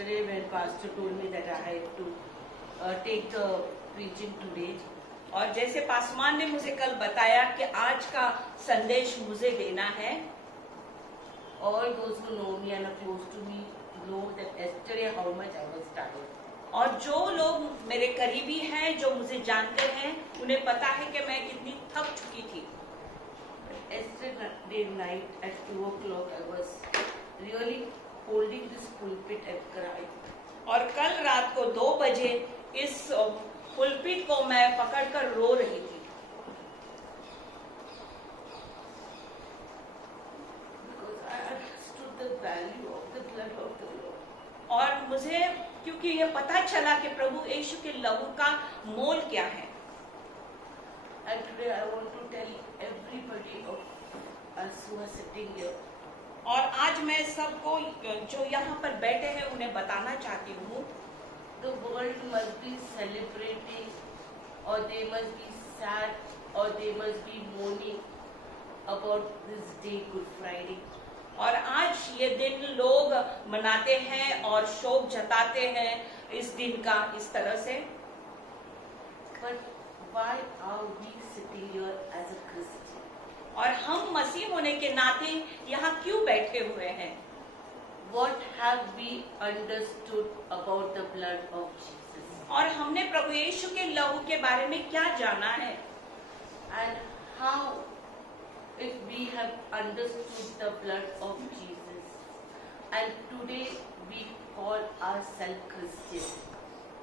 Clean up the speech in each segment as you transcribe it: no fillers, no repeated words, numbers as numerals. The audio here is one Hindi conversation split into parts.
yesterday when Pastor told me that I had to take the preaching today. और जैसे पासवान ने मुझे कल बताया कि आज का संदेश मुझे देना है, all those who know me and are close to me know that yesterday how much I was tired. और जो लोग मेरे करीबी हैं, जो मुझे जानते हैं, उन्हें पता है कि मैं कितनी थक चुकी थी. Yesterday night at 2 o'clock I was really holding this pulpit and crying. और कल रात को 2 बजे इस पुलपिट को मैं पकड़कर रो रही थी. Because I understood the value of the blood of the Lord. और मुझे क्योंकि ये पता चला कि प्रभु यीशु के लहू का मोल क्या है. And today I want to tell everybody of us who are sitting here. और आज मैं सबको जो यहाँ पर बैठे हैं उन्हें बताना चाहती हूँ, The world must be celebrating, or they must be sad, or they must be mourning about this day, Good Friday. और आज ये दिन लोग मनाते हैं और शोक जताते हैं इस दिन का इस तरह से. But why are we sitting here as a Christian? और हम मसीह होने के नाते यहाँ क्यों बैठे हुए हैं? What have we understood about the blood of Jesus? और हमने प्रभु यीशु के लहू के बारे में क्या जाना है? And how, if we have understood the blood of Jesus, and today we call ourselves Christian.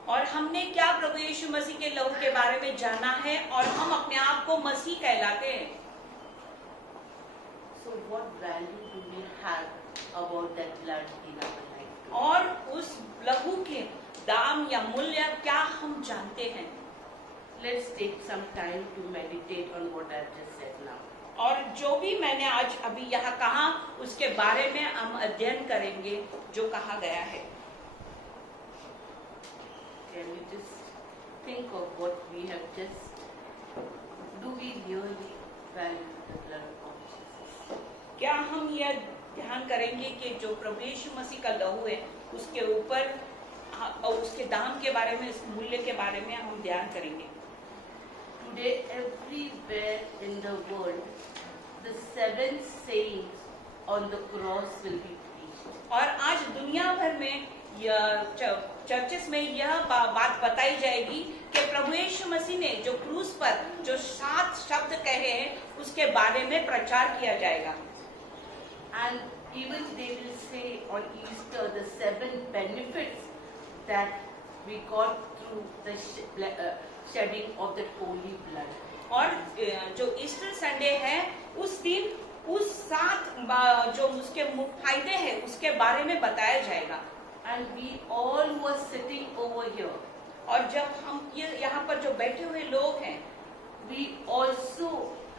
और हमने क्या प्रभु यीशु मसीह के लहू के बारे में जाना है और हम अपने आप को मसीह कहलाते हैं? So what value do we have about that blood in our life? और उस लहू के दाम या मूल्य क्या हम जानते हैं? Let's take some time to meditate on what I've just said now. और जो भी मैंने आज अभी यहाँ कहा उसके बारे में हम अध्ययन करेंगे जो कहा गया है. Can we just think of what we have just? Do we really value the blood of Jesus? क्या हम यह ध्यान करेंगे कि जो प्रभु यीशु मसीह का लहू है उसके ऊपर और उसके दाम के बारे में, इस मूल्य के बारे में हम ध्यान करेंगे. Today, everywhere in the world, the 7 sayings on the cross will be preached. और आज दुनिया भर में चर्चेस में यह बात बताई जाएगी कि प्रभु यीशु मसीह ने जो क्रूस पर जो 7 शब्द कहे हैं उसके बारे में प्रचार किया जाएगा. And even they will say on Easter the 7 benefits that we got through the shedding of that holy blood. और जो ईस्टर संडे है उस दिन उस 7 जो उसके फायदे हैं उसके बारे में बताया जाएगा. And we all who are sitting over here, और जब हम ये यहाँ पर जो बैठे हुए लोग हैं, we also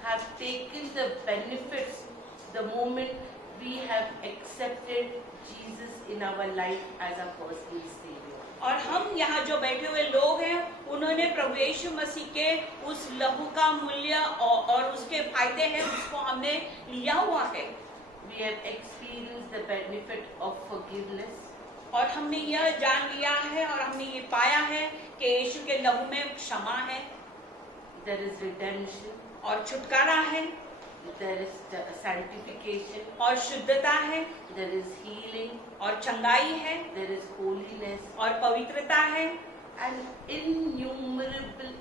have taken the benefits the moment we have accepted Jesus in our life as our personal Savior. और हम यहाँ जो बैठे हुए लोग हैं उन्होंने प्रभु यीशु मसीह के उस लहू का मूल्य और उसके फायदे हैं उसको हमने लिया हुआ है. We have experienced the benefit of forgiveness. और हमने यह जान लिया है और हमने ये पाया है कि यीशु के लहू में क्षमा है. There is redemption. और छुटकारा है. There is sanctification. और शुद्धता है. There is healing. और चंगाई है. There is holiness. और पवित्रता है. And innumerable,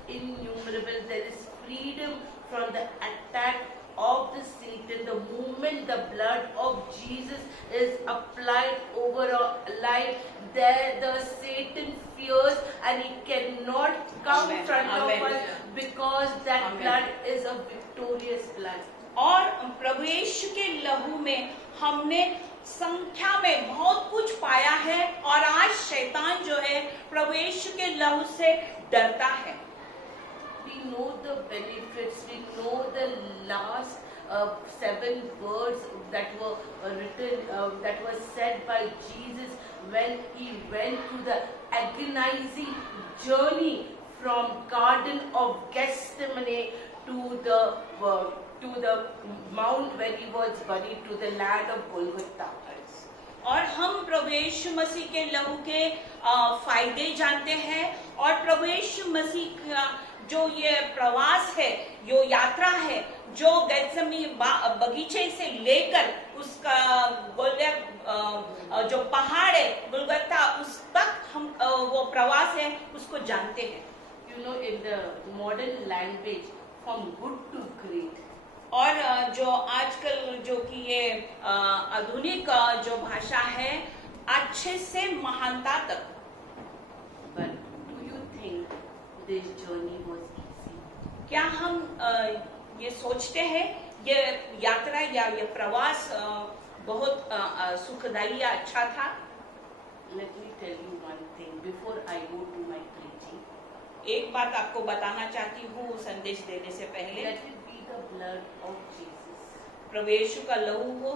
there is freedom from the attack of the Satan. The moment the blood of Jesus is applied over our life, there the Satan fears and he cannot come in front of us because that blood is a victorious blood. और प्रभु यीशु के लहू में हमने संख्या में बहुत कुछ पाया है और आज शैतान जो है प्रभु यीशु के लहू से डरता है. We know the benefits. We know the last 7 words that were written, that was said by Jesus when he went through the agonizing journey from Garden of Gethsemane to the mount where he was buried, to the land of Golgotha. और हम प्रभु यीशु मसीह के लहू के फायदे जानते हैं, और प्रभु यीशु मसीह का जो ये प्रवास है, जो यात्रा है, जो गेत्सेमनी बगीचे से लेकर उसका जो पहाड़ है गुलगुता, उस तक हम वो प्रवास है उसको जानते हैं। You know, in the modern language, from good to great. और जो आजकल जो कि ये आधुनिक जो भाषा है, अच्छे से महानता तक। But do you think this journey was easy? क्या हम ये सोचते हैं ये यात्रा या ये प्रवास बहुत सुखदायी या अच्छा था? Let me tell you one thing before I go to my preaching. एक बात आपको बताना चाहती हूँ संदेश देने से पहले। Let it be the blood of Jesus. प्रभु यीशु का लहू हो,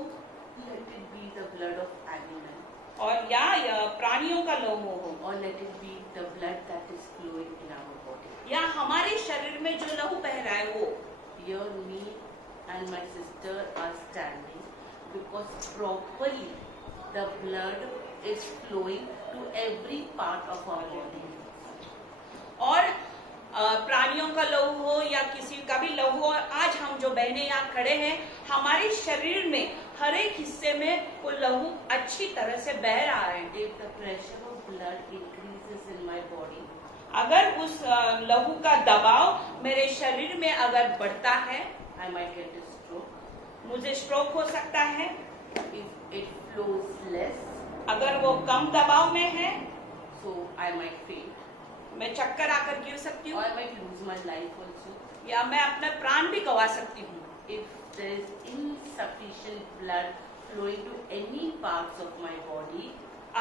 Let it be the blood of animal. और या प्राणियों का लहू हो, Or let it be the blood that is flowing in our body. या हमारे शरीर में जो लहू बह रहा है वो। Here me and my sister are standing because properly the blood is flowing to every part of our body. और प्राणियों का लहू हो या किसी का भी लहू हो, आज हम जो बहने यहाँ खड़े हैं, हमारे शरीर में हर एक हिस्से में वो लहू अच्छी तरह से बह रहा है। If the pressure of blood increases in my body, अगर उस लहू का दबाव मेरे शरीर में अगर बढ़ता है, I might get a stroke. मुझे स्ट्रोक हो सकता है। If it flows less, अगर वो कम दबाव में है, so I might faint. मैं चक्कर आकर गिर सकती Or हूँ, I might lose my life also. या मैं अपना प्राण भी गंवा सकती हूँ। If there is insufficient blood flowing to any parts of my body,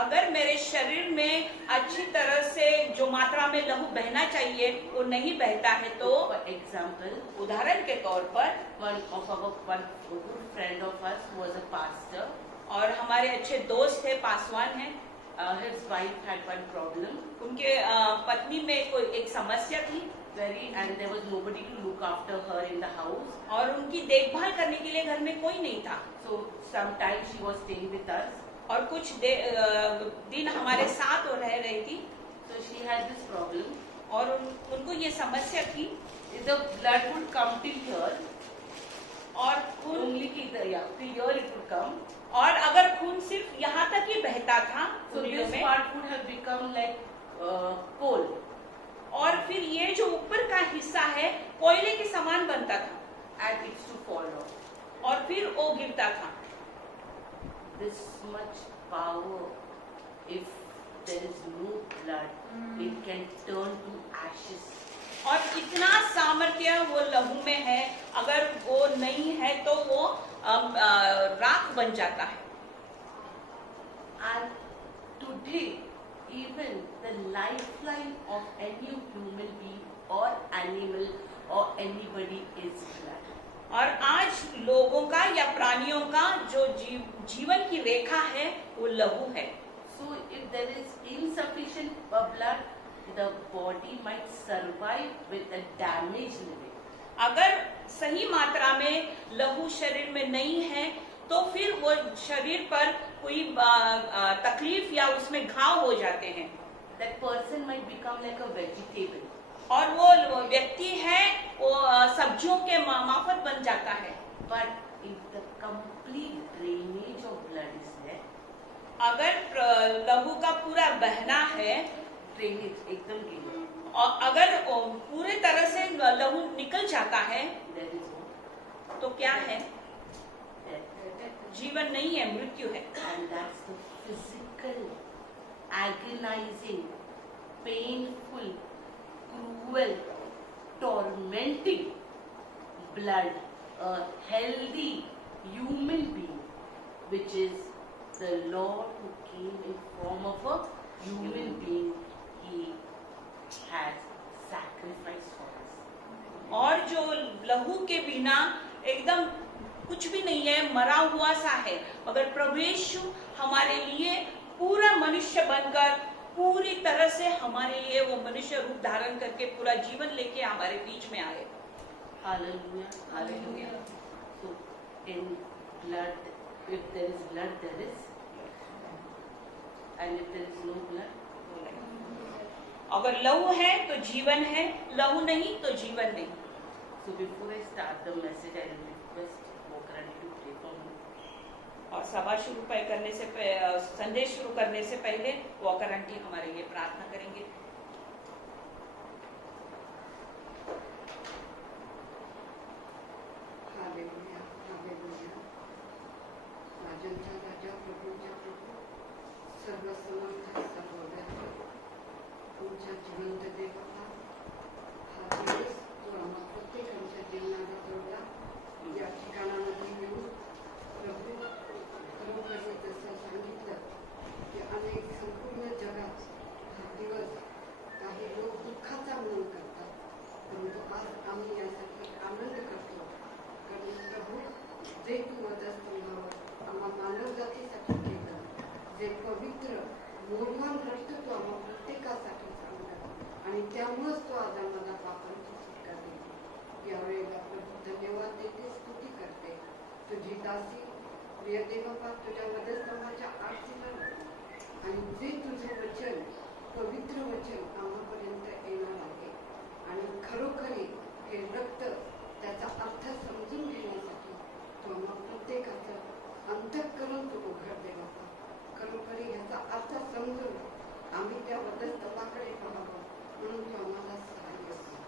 अगर मेरे शरीर में अच्छी तरह से जो मात्रा में लहू बहना चाहिए वो नहीं बहता है, तो for example, उदाहरण के तौर पर one good friend of us who was a pastor, और हमारे अच्छे दोस्त थे, पासवान हैं, his wife had one problem, उनके पत्नी में कोई एक समस्या थी, and there was nobody to look after her in the house. और उनकी देखभाल करने के लिए घर में कोई नहीं था। So sometimes she was staying with us. और कुछ दिन हमारे साथ वो रह रही थी। So she had this problem. और उनको ये समस्या थी, If the blood would come till here, और खून only till here it would come. और अगर खून सिर्फ यहाँ तक ही बहता था So उंगलियों this में, part would have become like coal. और फिर ये जो ऊपर का हिस्सा है कोयले के समान बनता था, And it's to fall off. और फिर वो गिरता था। This much power, if there is no blood, it can turn to ashes. और इतना सामर्थ्य वो लहू में है, अगर वो नहीं है तो वो राख बन जाता है। And today, even the lifeline of any human being or animal or anybody is blood. और आज लोगों का या प्राणियों का जो जीवन की रेखा है वो लहू है। So if there is insufficient blood, the body might survive with a damaged living. अगर सही मात्रा में लहू शरीर में नहीं है तो फिर वो शरीर पर कोई तकलीफ या उसमें घाव हो जाते हैं। That person might become like a vegetable. और वो व्यक्ति है वो सब्जियों के माफत बन जाता है। But if the complete drainage of blood is there, अगर लहू का पूरा बहना है, drainage एकदम गिला, और अगर पूरे तरह से लहू निकल जाता है, there is no तो क्या है? death. जीवन नहीं है, मृत्यु है। And that's the physical, agonizing, painful, cruel, tormenting blood a healthy human being, which is the Lord who came in form of a human being, he has sacrificed for us. और जो लहू के बिना एकदम कुछ भी नहीं है, मरा हुआ सा है, मगर प्रभु यीशु हमारे लिए पूरा मनुष्य बनकर पूरी तरह से हमारे लिए वो मनुष्य रूप धारण करके पूरा जीवन लेके हमारे बीच में आए। Hallelujah. Hallelujah. So in blood, if there is blood, there is And if there is no blood, अगर लहू है तो जीवन है, लहू नहीं तो जीवन नहीं। so before I start the message, I will request Walker Aunty to pray for me. और सभा शुरू करने से संदेश शुरू करने से पहले वॉकर आंटी हमारे लिए प्रार्थना करेंगे। Hallelujah, hallelujah. राजांचा राजा, प्रभूंचा प्रभू, सर्वसमर्थ, सर्वव्यापी, तुमच्या जिवंत देवता, हा दिवस जो आम्हा प्रत्येकाच्या जीवनाला जोडला, या ठिकाणामध्ये येऊन प्रभू खरोखर जसं सांगितलं की अनेक संपूर्ण जगात हा दिवस काही लोक दुःखाचा म्हणून करतात, परंतु आज आम्ही यासाठी आनंद करतो, कारण प्रभू जे तू वधस्तंभावर आम्हा मानव जातीसाठी केलं, जे पवित्र मूल्यवान रक्त तू आम्हा प्रत्येकासाठी सांगलं आणि त्यामुळेच तू आज आम्हाला पापांची सुटका दिली। यावेळेला प्रभू धन्यवाद देते, स्तुती करते। तुझी दासी प्रिय देवपा तुझ्या वधस्तंभाच्या आरतीला लागली आणि जे तुझे वचन पवित्र वचन आम्हापर्यंत येणार आहे आणि खरोखरी हे रक्त त्याचा अर्थ समजून घेण्यासाठी तू आम्हा प्रत्येकाचं अंतःकरण तू उघडते बाबा। खरोखरी ह्याचा अर्थ समजून आम्ही त्या वधस्तंभाकडे पाहावं म्हणून तू आम्हाला सहाय्य कर।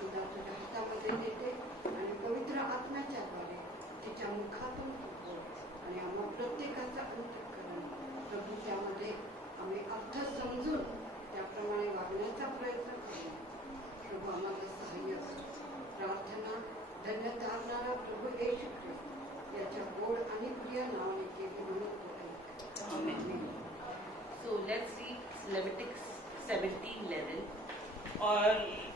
तुला तुझ्या हातामध्ये देते आणि पवित्र आत्म्याच्या द्वारे तिच्या मुखातून तू बोल आणि आम्हा प्रत्येकाचं अंतःकरण प्रभू त्यामध्ये आम्ही अर्थ समजून त्याप्रमाणे वागण्याचा प्रयत्न करू। प्रभू आम्हाला सहाय्य कर। प्रार्थना धन्य तारणारा प्रभू येशू ख्रिस्त याच्या गोड आणि प्रिय नावाने केली म्हणून तू ऐक। आमेन। so let's read Leviticus 17:11. और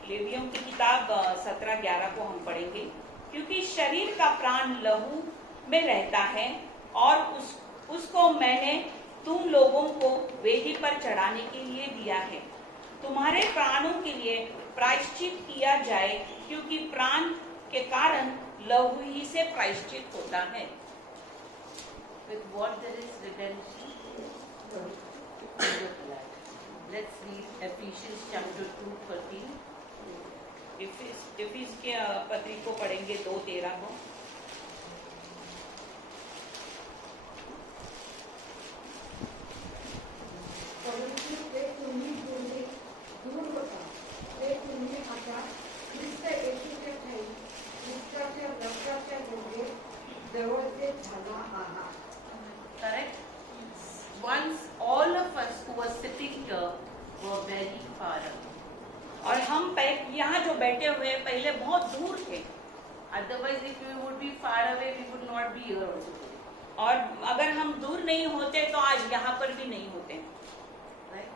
लेवियों की किताब 17:11 को हम पढ़ेंगे। क्योंकि शरीर का प्राण लहू में रहता है और उसको मैंने तुम लोगों को वेदी पर चढ़ाने के लिए दिया है। तुम्हारे प्राणों के लिए प्रायश्चित किया जाए, क्योंकि प्राण के कारण लहू ही से प्रायश्चित होता है। With what there is redemption, through the blood. Let's read Ephesians chapter 2:13. इफिस के पत्री को पढ़ेंगे 2:13 को। परंतु ते तुम्ही पूर्वी दूर होता, ते तुम्ही आता ख्रिस्त येशूच्या ठायी ख्रिस्ताच्या रक्ताच्या योगे जवळचे झाला आहात। Correct? Once all of us who were sitting here were very far away. और हम यहाँ जो बैठे हुए पहले बहुत दूर थे, Otherwise, if we would be far away, we would not be here also today. और अगर हम दूर नहीं होते तो आज यहाँ पर भी नहीं होते। Right?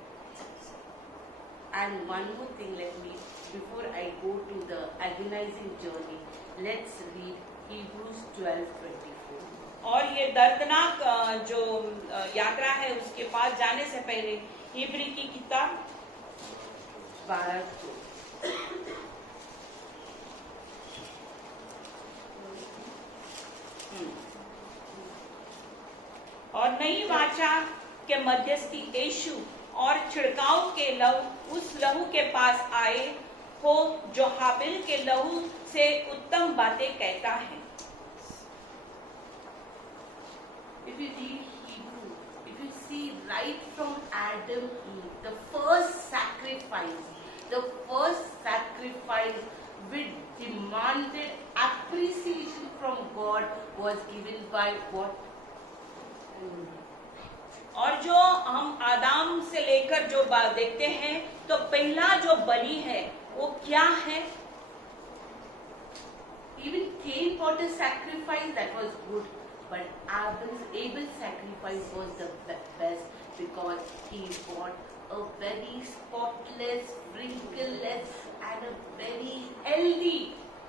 And one more thing, before I go to the agonizing journey, let's read Hebrews 12:24. और ये दर्दनाक जो यात्रा है उसके पास जाने से पहले हिब्री की किताब 12:2. और नई वाचा के मध्यस्थी यीशु और छिड़काव के लहू उस लहू के पास आए हो जो हाबिल के लहू से उत्तम बातें कहता है। If you read Hebrew, if you see right from Adam, Eve, the first sacrifice which demanded appreciation from God was given by what? और जो हम आदाम से लेकर जो बात देखते हैं तो पहला जो बलि है वो क्या है? Even Cain brought a sacrifice that was good, but Abel's sacrifice was the best because he brought a very spotless, wrinkleless, and a very healthy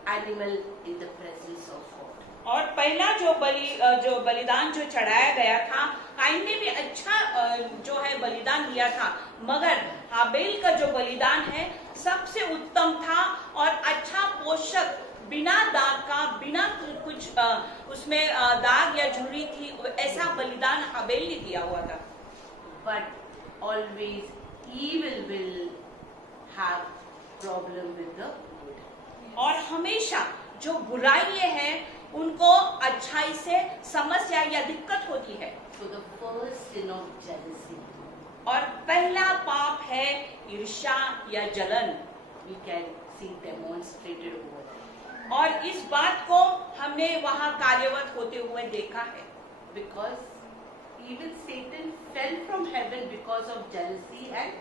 animal in the presence of God. और पहला जो बलिदान जो चढ़ाया गया था, काइन ने भी अच्छा जो है बलिदान दिया था, मगर हाबेल का जो बलिदान है सबसे उत्तम था और अच्छा पोषक, बिना दाग का, बिना कुछ उसमें दाग या झुर्री थी, ऐसा बलिदान हाबेल ने दिया हुआ था। But always evil will have problem with the good. और हमेशा जो बुराई है उनको अच्छाई से समस्या या दिक्कत होती है। So the first sin of jealousy, और पहला पाप है ईर्ष्या या जलन। we can see demonstrated over there. और इस बात को हमने वहाँ कार्यवत होते हुए देखा है। Because even Satan fell from heaven because of jealousy and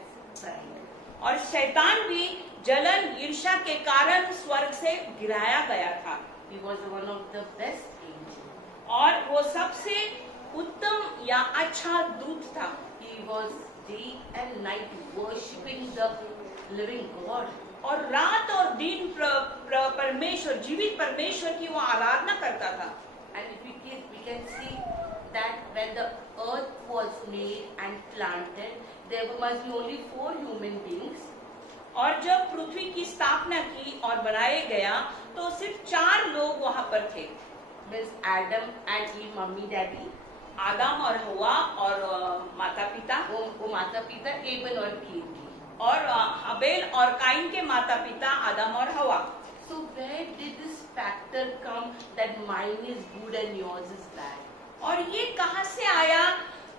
pride. और शैतान भी जलन ईर्ष्या के कारण स्वर्ग से गिराया गया था। He was one of the best angels. और वो सबसे उत्तम या अच्छा दूत था। He was day and night worshipping the living God. और रात और दिन परमेश्वर, जीवित परमेश्वर की वो आराधना करता था। And if we can see that when the earth was made and planted, there must be only 4 human beings. और जब पृथ्वी की स्थापना की और बनाया गया तो सिर्फ 4 लोग वहाँ पर थे। Means Adam and Eve, mummy, daddy. आदम और हवा और माता पिता, वो माता पिता एबल और कीन की। और हबेल और काइन के माता पिता आदम और हवा। So where did this factor come that mine is good and yours is bad? और ये कहाँ से आया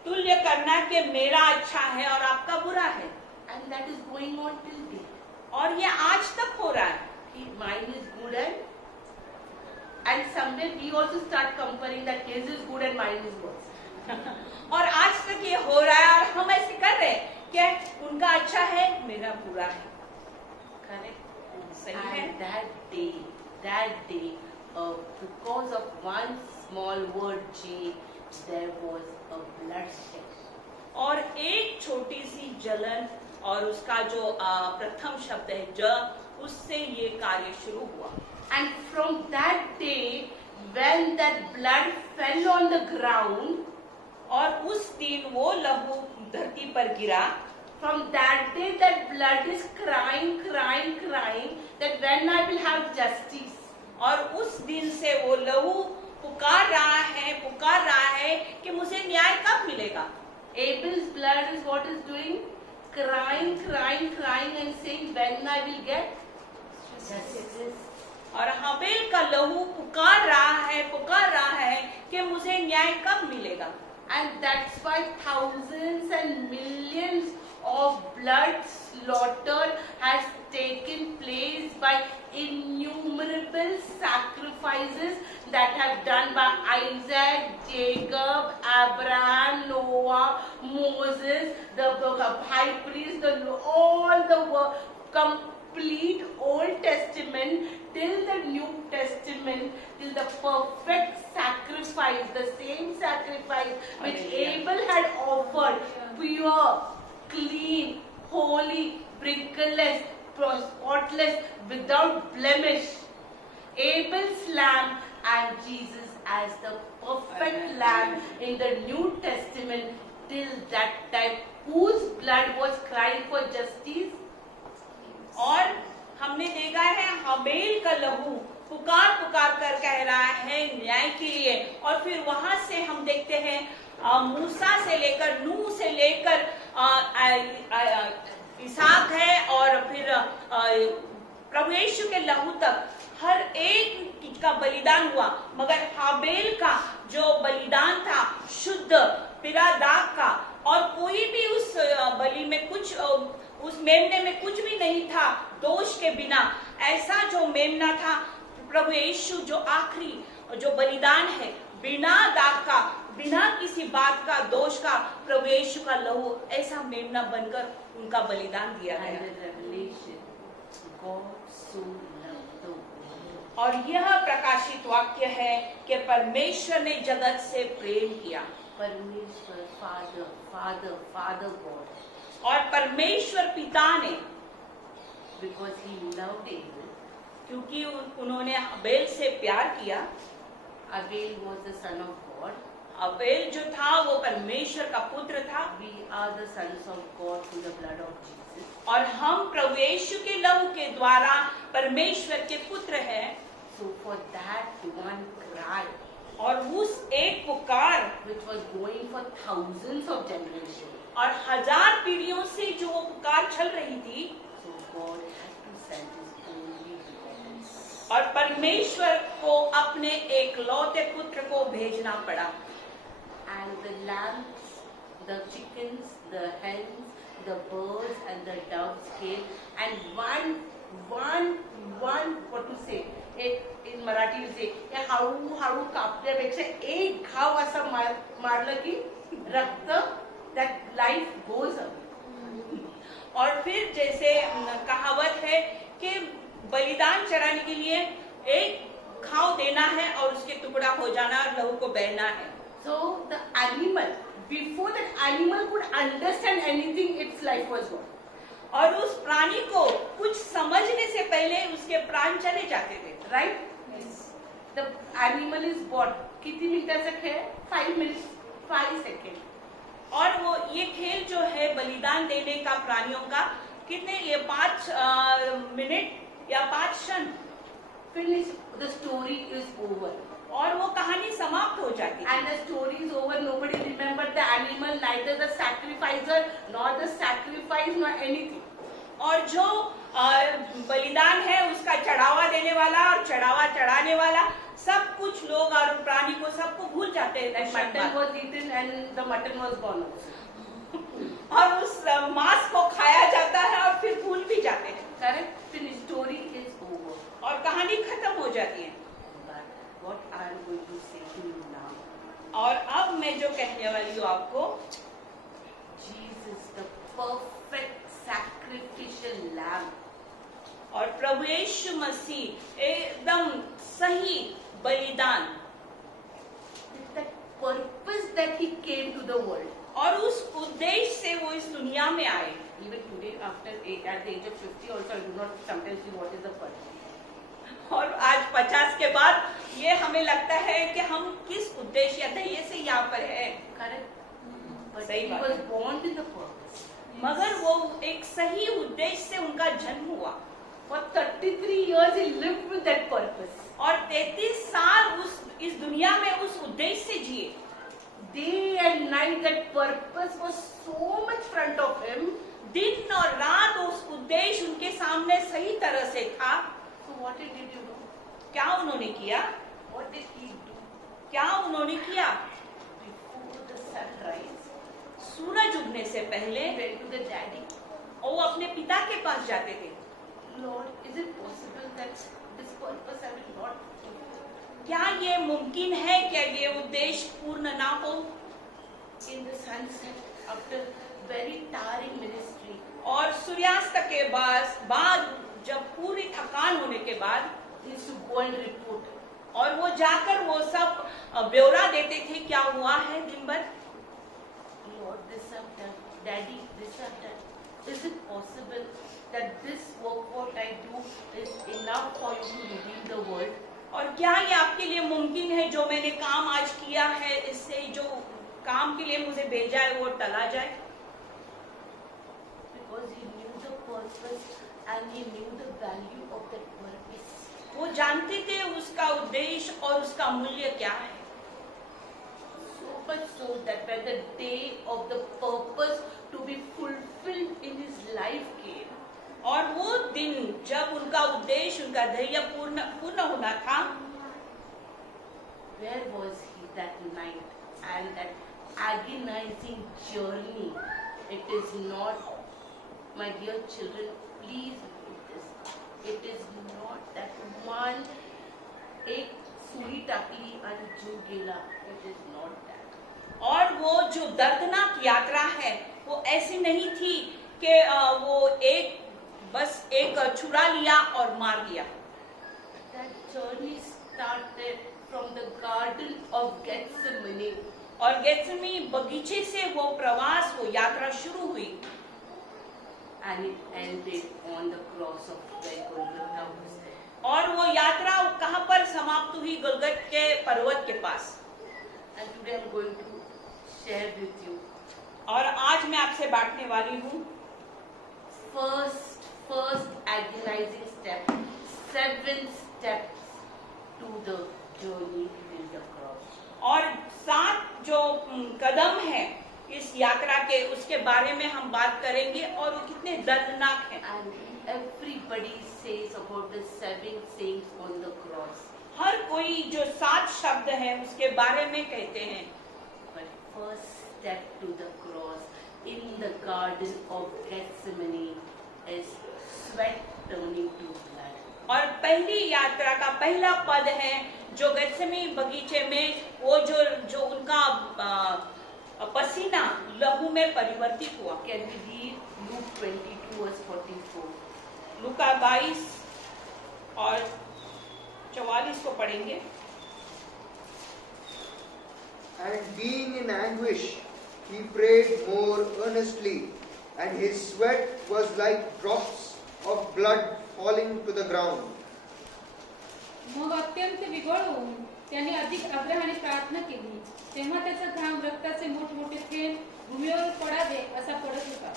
तुल्य करना कि मेरा अच्छा है और आपका बुरा है? And that is going on till date. और ये आज तक हो रहा है। Mine is good and somewhere we also start comparing that his is good and mine is worse. और आज तक ये हो रहा है और हम ऐसे कर रहे हैं कि उनका अच्छा है मेरा बुरा है। Correct? सही है। And that day, because of one small word J, there was a bloodshed. और एक छोटी सी जलन और उसका जो प्रथम शब्द है ज, उससे ये कार्य शुरू हुआ। And from that day, when that blood fell on the ground, और उस दिन वो लहू धरती पर गिरा। from that day that blood is crying that when I will have justice. और उस दिन से वो लहू पुकार रहा है कि मुझे न्याय कब मिलेगा। Abel's blood is what is doing? Crying and saying when I will get justice. और हबेल का लहू पुकार रहा है कि मुझे न्याय कब मिलेगा। And that's why thousands and millions of blood slaughter has taken place by innumerable sacrifices that have done by Isaac, Jacob, Abraham, Noah, Moses, the high priest, all the complete Old Testament till the New Testament, till the perfect sacrifice, the same sacrifice which Abel had offered, pure, clean, holy, sprinkleless, spotless, without blemish. Abel's lamb and Jesus as the perfect lamb in the New Testament till that time, whose blood was crying for justice. और हमने देखा है हबेल का लहू पुकार कर कह रहा है न्याय के लिए। और फिर वहां से हम देखते हैं मूसा से लेकर नूह से लेकर इसहाक है और फिर प्रभु यीशु के लहू तक हर एक का बलिदान हुआ। मगर हाबेल का जो बलिदान था शुद्ध बिना दाग का, और कोई भी उस बलि में कुछ, उस मेमने में कुछ भी नहीं था दोष के बिना। ऐसा जो मेमना था प्रभु यीशु जो आखिरी जो बलिदान है बिना दाग का, बिना किसी बात का दोष का, प्रभु यीशु का लहू ऐसा मेमना बनकर उनका बलिदान दिया गया। और यह प्रकाशित वाक्य है कि परमेश्वर ने जगत से प्रेम किया। परमेश्वर फादर गॉड, और परमेश्वर पिता ने, because he loved Abel, क्योंकि उन्होंने अबेल से प्यार किया। Abel was the son of God. अबेल जो था वो परमेश्वर का पुत्र था। We are the sons of God through the blood of Jesus. और हम प्रभु यीशु के लहू के द्वारा परमेश्वर के पुत्र हैं। So for that one cry, और उस एक पुकार which was going for thousands of generations. और 1000 पीढ़ियों से जो वो पुकार चल रही थी, So God had to send His only begotten Son. और परमेश्वर को अपने एकलौते पुत्र को भेजना पड़ा. And the lambs, the chickens, the hens, the birds and the doves came, and one, what to say? In Marathi you say, हळू कापल्यापेक्षा एक घाव असा मारलं की रक्त, that life goes away. और फिर जैसे कहावत है कि बलिदान चढ़ाने के लिए एक घाव देना है और उसके टुकड़ा हो जाना और लहू को बहना है. So the animal, before that animal could understand anything, its life was gone. और उस प्राणी को कुछ समझने से पहले उसके प्राण चले जाते थे. Right? The animal is born. कितनी मिनटाचा खेळ? 5 minutes, 5 seconds. और वो ये खेल जो है बलिदान देने का प्राणियों का कितने, ये 5 मिनट या 5 क्षण. Finish. The story is over. और वो कहानी समाप्त हो जाती है. And the story is over. Nobody remembered the animal, neither the sacrificer, nor the sacrifice, nor anything. और जो बलिदान है उसका चढ़ावा देने वाला और चढ़ावा चढ़ाने वाला सब कुछ लोग और प्राणी को सबको भूल जाते हैं. Mutton was eaten and the mutton was gone also. और उस मांस को खाया जाता है और फिर भूल भी जाते हैं. Correct? Finish. Story is over. और कहानी खत्म हो जाती है. But what I am going to say to you now, और अब मैं जो कहने वाली हूँ आपको, Jesus, the perfect sacrificial lamb, और प्रभु यीशु मसीह एकदम सही बलिदान, with that purpose that He came to the world. और उस उद्देश्य से वो इस दुनिया में आए. Even today, at the age of 50 also, I do not sometimes see what is the purpose. और आज 50 के बाद ये हमें लगता है कि हम किस उद्देश्य या ध्येय से यहाँ पर हैं. Correct? But सही He बात was है. born with the purpose. मगर वो एक सही उद्देश्य से उनका जन्म हुआ. For 33 years He lived with that purpose. और 33 साल इस दुनिया में उस उद्देश्य से जिए. Day and night that purpose was so much front of Him. दिन और रात उस उद्देश्य उनके सामने सही तरह से था. So what did He do? क्या उन्होंने किया? What did He do? क्या उन्होंने किया? Before the sunrise, सूरज उगने से पहले He went to the daddy. वो अपने पिता के पास जाते थे. Lord, is it possible that this purpose I will not do? क्या ये मुमकिन है क्या ये उद्देश्य पूर्ण ना हो? In the sunset, after very tiring ministry, और सूर्यास्त के बाद जब पूरी थकान होने के बाद He used to go and report. और वो जाकर वो सब ब्यौरा देते थे क्या हुआ है दिन भर. Lord, this I've done. Daddy, this I've done. Is it possible that this work what I do is enough for you to redeem the world? और क्या ये आपके लिए मुमकिन है जो मैंने काम आज किया है इससे जो काम के लिए मुझे भेजा है वो टला जाए. Because He knew the purpose and He knew the value of that purpose. वो जानते थे उसका उद्देश्य और उसका मूल्य क्या है. So much so that when the day of the purpose to be fulfilled in His life came, और वो दिन जब उनका उद्देश्य उनका ध्येय पूर्ण होना था, where was He that night and that agonizing journey? It is not, my dear children, please read this. It is not that one एक सुई टाकली आणि जीव गेला. It is not that. और वो जो दर्दनाक यात्रा है वो ऐसी नहीं थी कि वो बस एक छुरा लिया और मार दिया. That journey started from the garden of Gethsemane. और गेत्सेमनी बगीचे से वो प्रवास वो यात्रा शुरू हुई. And it ended on the cross of Golgotha was there. और वो यात्रा कहाँ पर समाप्त हुई? गुलगत के पर्वत के पास. And today I'm going to share with you. और आज मैं आपसे बांटने वाली हूँ First agonizing step, 7 steps to the journey till the cross. और 7 जो कदम है इस यात्रा के, उसके बारे में हम बात करेंगे और वो कितने दर्दनाक हैं। And everybody says about the 7 sayings on the cross. हर कोई जो 7 शब्द है उसके बारे में कहते हैं। But first step to the cross in the garden of Gethsemane is sweat turning to blood. और पहली यात्रा का पहला पद है जो गethsemane बगीचे में वो जो उनका पसीना लहू में परिवर्तित हुआ। Can we read Luke 22 verse 44? लूका 22 और 44 को पढ़ेंगे। And being in anguish, he prayed more earnestly, and his sweat was like drops of blood falling to the ground. मग अत्यंत विव्हळ होऊन त्याने अधिक आग्रहाने प्रार्थना केली, तेव्हा त्याचा घाम रक्ताचे मोठमोठे थेंब भूमीवर पडावे असा पडत होता।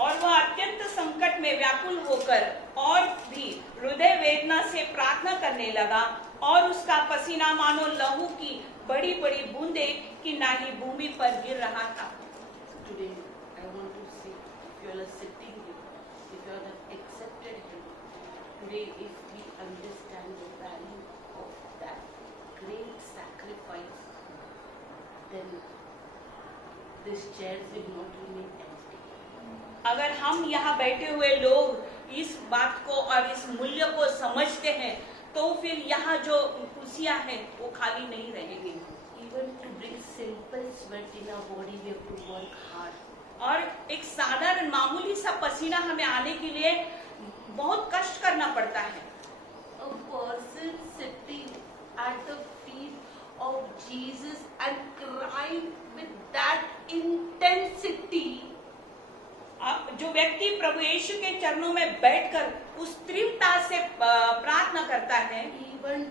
और वह अत्यंत संकट में व्याकुल होकर और भी हृदय वेदना से प्रार्थना करने लगा, और उसका पसीना मानो लहू की बड़ी बड़ी बूंदें कि ना ही भूमि पर गिर रहा था। Today, I want to say, if you are sitting here, if you have accepted Him, today, if we understand the value of that great sacrifice, then this chair will not remain empty. अगर हम यहाँ बैठे हुए लोग इस बात को और इस मूल्य को समझते हैं तो फिर यहाँ जो कुर्सियाँ हैं वो खाली नहीं रहेगी। Even to bring simple sweat in our body, we have to work hard. और एक साधारण मामूली सा पसीना हमें आने के लिए बहुत कष्ट करना पड़ता है। A person sitting at the feet of Jesus and crying with that intensity, जो व्यक्ति प्रभु यीशु के चरणों में बैठकर उस तीव्रता से प्रार्थना करता है, even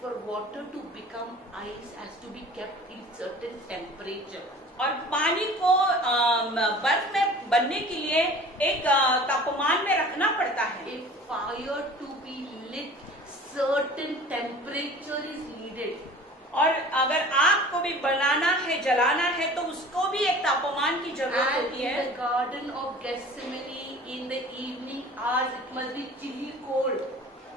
for water to become ice has to be kept in certain temperature. और पानी को बर्फ में बनने के लिए एक तापमान में रखना पड़ता है। If fire to be lit, certain temperature is needed. और अगर आग को भी बनाना है, जलाना है, तो उसको भी एक तापमान की जरूरत And होती in है। the garden of Gethsemane, in the evening hours, it must be chilly cold.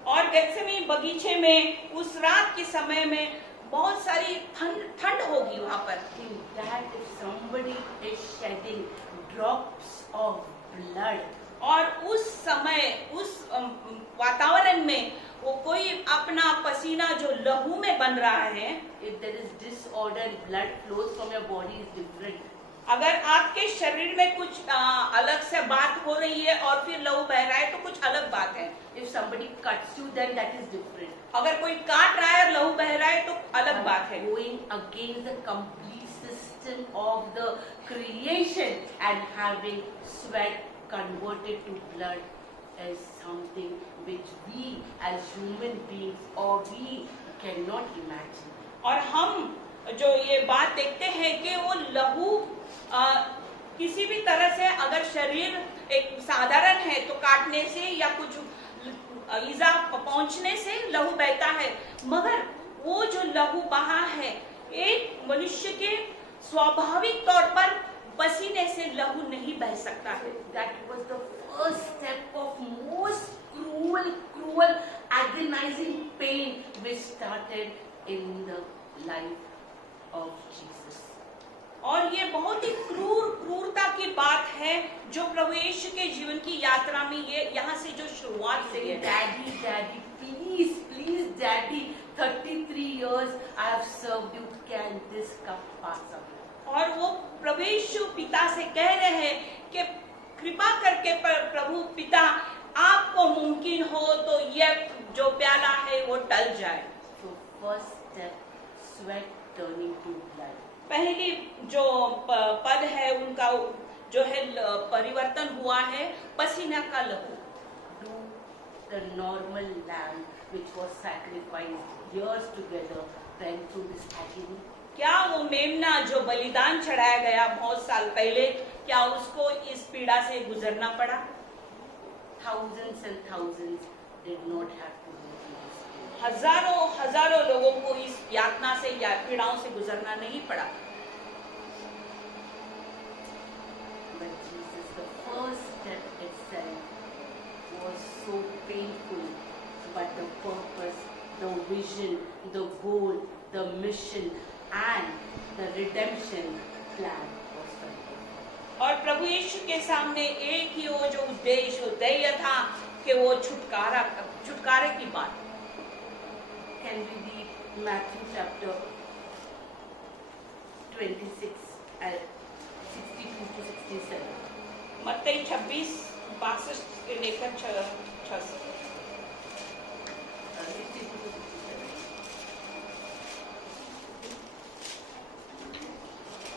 और गethsemane बगीचे में उस रात के समय में बहुत सारी ठंड होगी वहाँ पर। In that, if somebody is shedding drops of blood, और उस समय उस वातावरण में वो कोई अपना पसीना जो लहू में बन रहा है, if there is disorder, blood flows from your body is different. अगर आपके शरीर में कुछ अलग से बात हो रही है और फिर लहू बह रहा है तो कुछ अलग बात है। If somebody cuts you, then that is different. अगर कोई काट रहा है और लहू बह रहा है तो अलग बात है। Going against the complete system of the creation and having sweat converted to blood is something which we as human beings or we cannot imagine. और हम जो ये बात देखते हैं कि वो लहू किसी भी तरह से अगर शरीर एक साधारण है तो काटने से या कुछ ईजा पहुंचने से लहू बहता है, मगर वो जो लहू बहा है एक मनुष्य के स्वाभाविक तौर पर पसीने से लहू नहीं बह सकता है। That was the first step of most cruel, agonizing pain which started in the life of Jesus. और ये बहुत ही क्रूरता की बात है जो प्रभु यीशु के जीवन की यात्रा में ये यहाँ से जो शुरुआत हुई है। Daddy, Daddy, please, Daddy, 33 years I have served you. Can this cup pass away? और वो प्रभु यीशु पिता से कह रहे हैं कि कृपा करके प्रभु पिता आपको मुमकिन हो तो ये जो प्याला है वो टल जाए। So first step, sweat turning to blood. पहली जो पद है उनका जो है परिवर्तन हुआ है पसीना का लहू। Do the normal lamb which was sacrificed years together went through this agony? क्या वो मेमना जो बलिदान चढ़ाया गया बहुत साल पहले, क्या उसको इस पीड़ा से गुजरना पड़ा? Thousands and thousands did not have to go through this pain. हजारों लोगों को इस यातना से या पीड़ाओं से गुजरना नहीं पड़ा। But Jesus, the first step itself was so painful, but the purpose, the vision, the goal, the mission and the redemption plan was fulfilled. और प्रभु यीशु के सामने एक ही वो जो उद्देश्य था कि वो छुटकारे की बात। Can we read Matthew chapter 26 at 62 to 67? मत्ती 26:62 से लेकर 66। 62 to 67.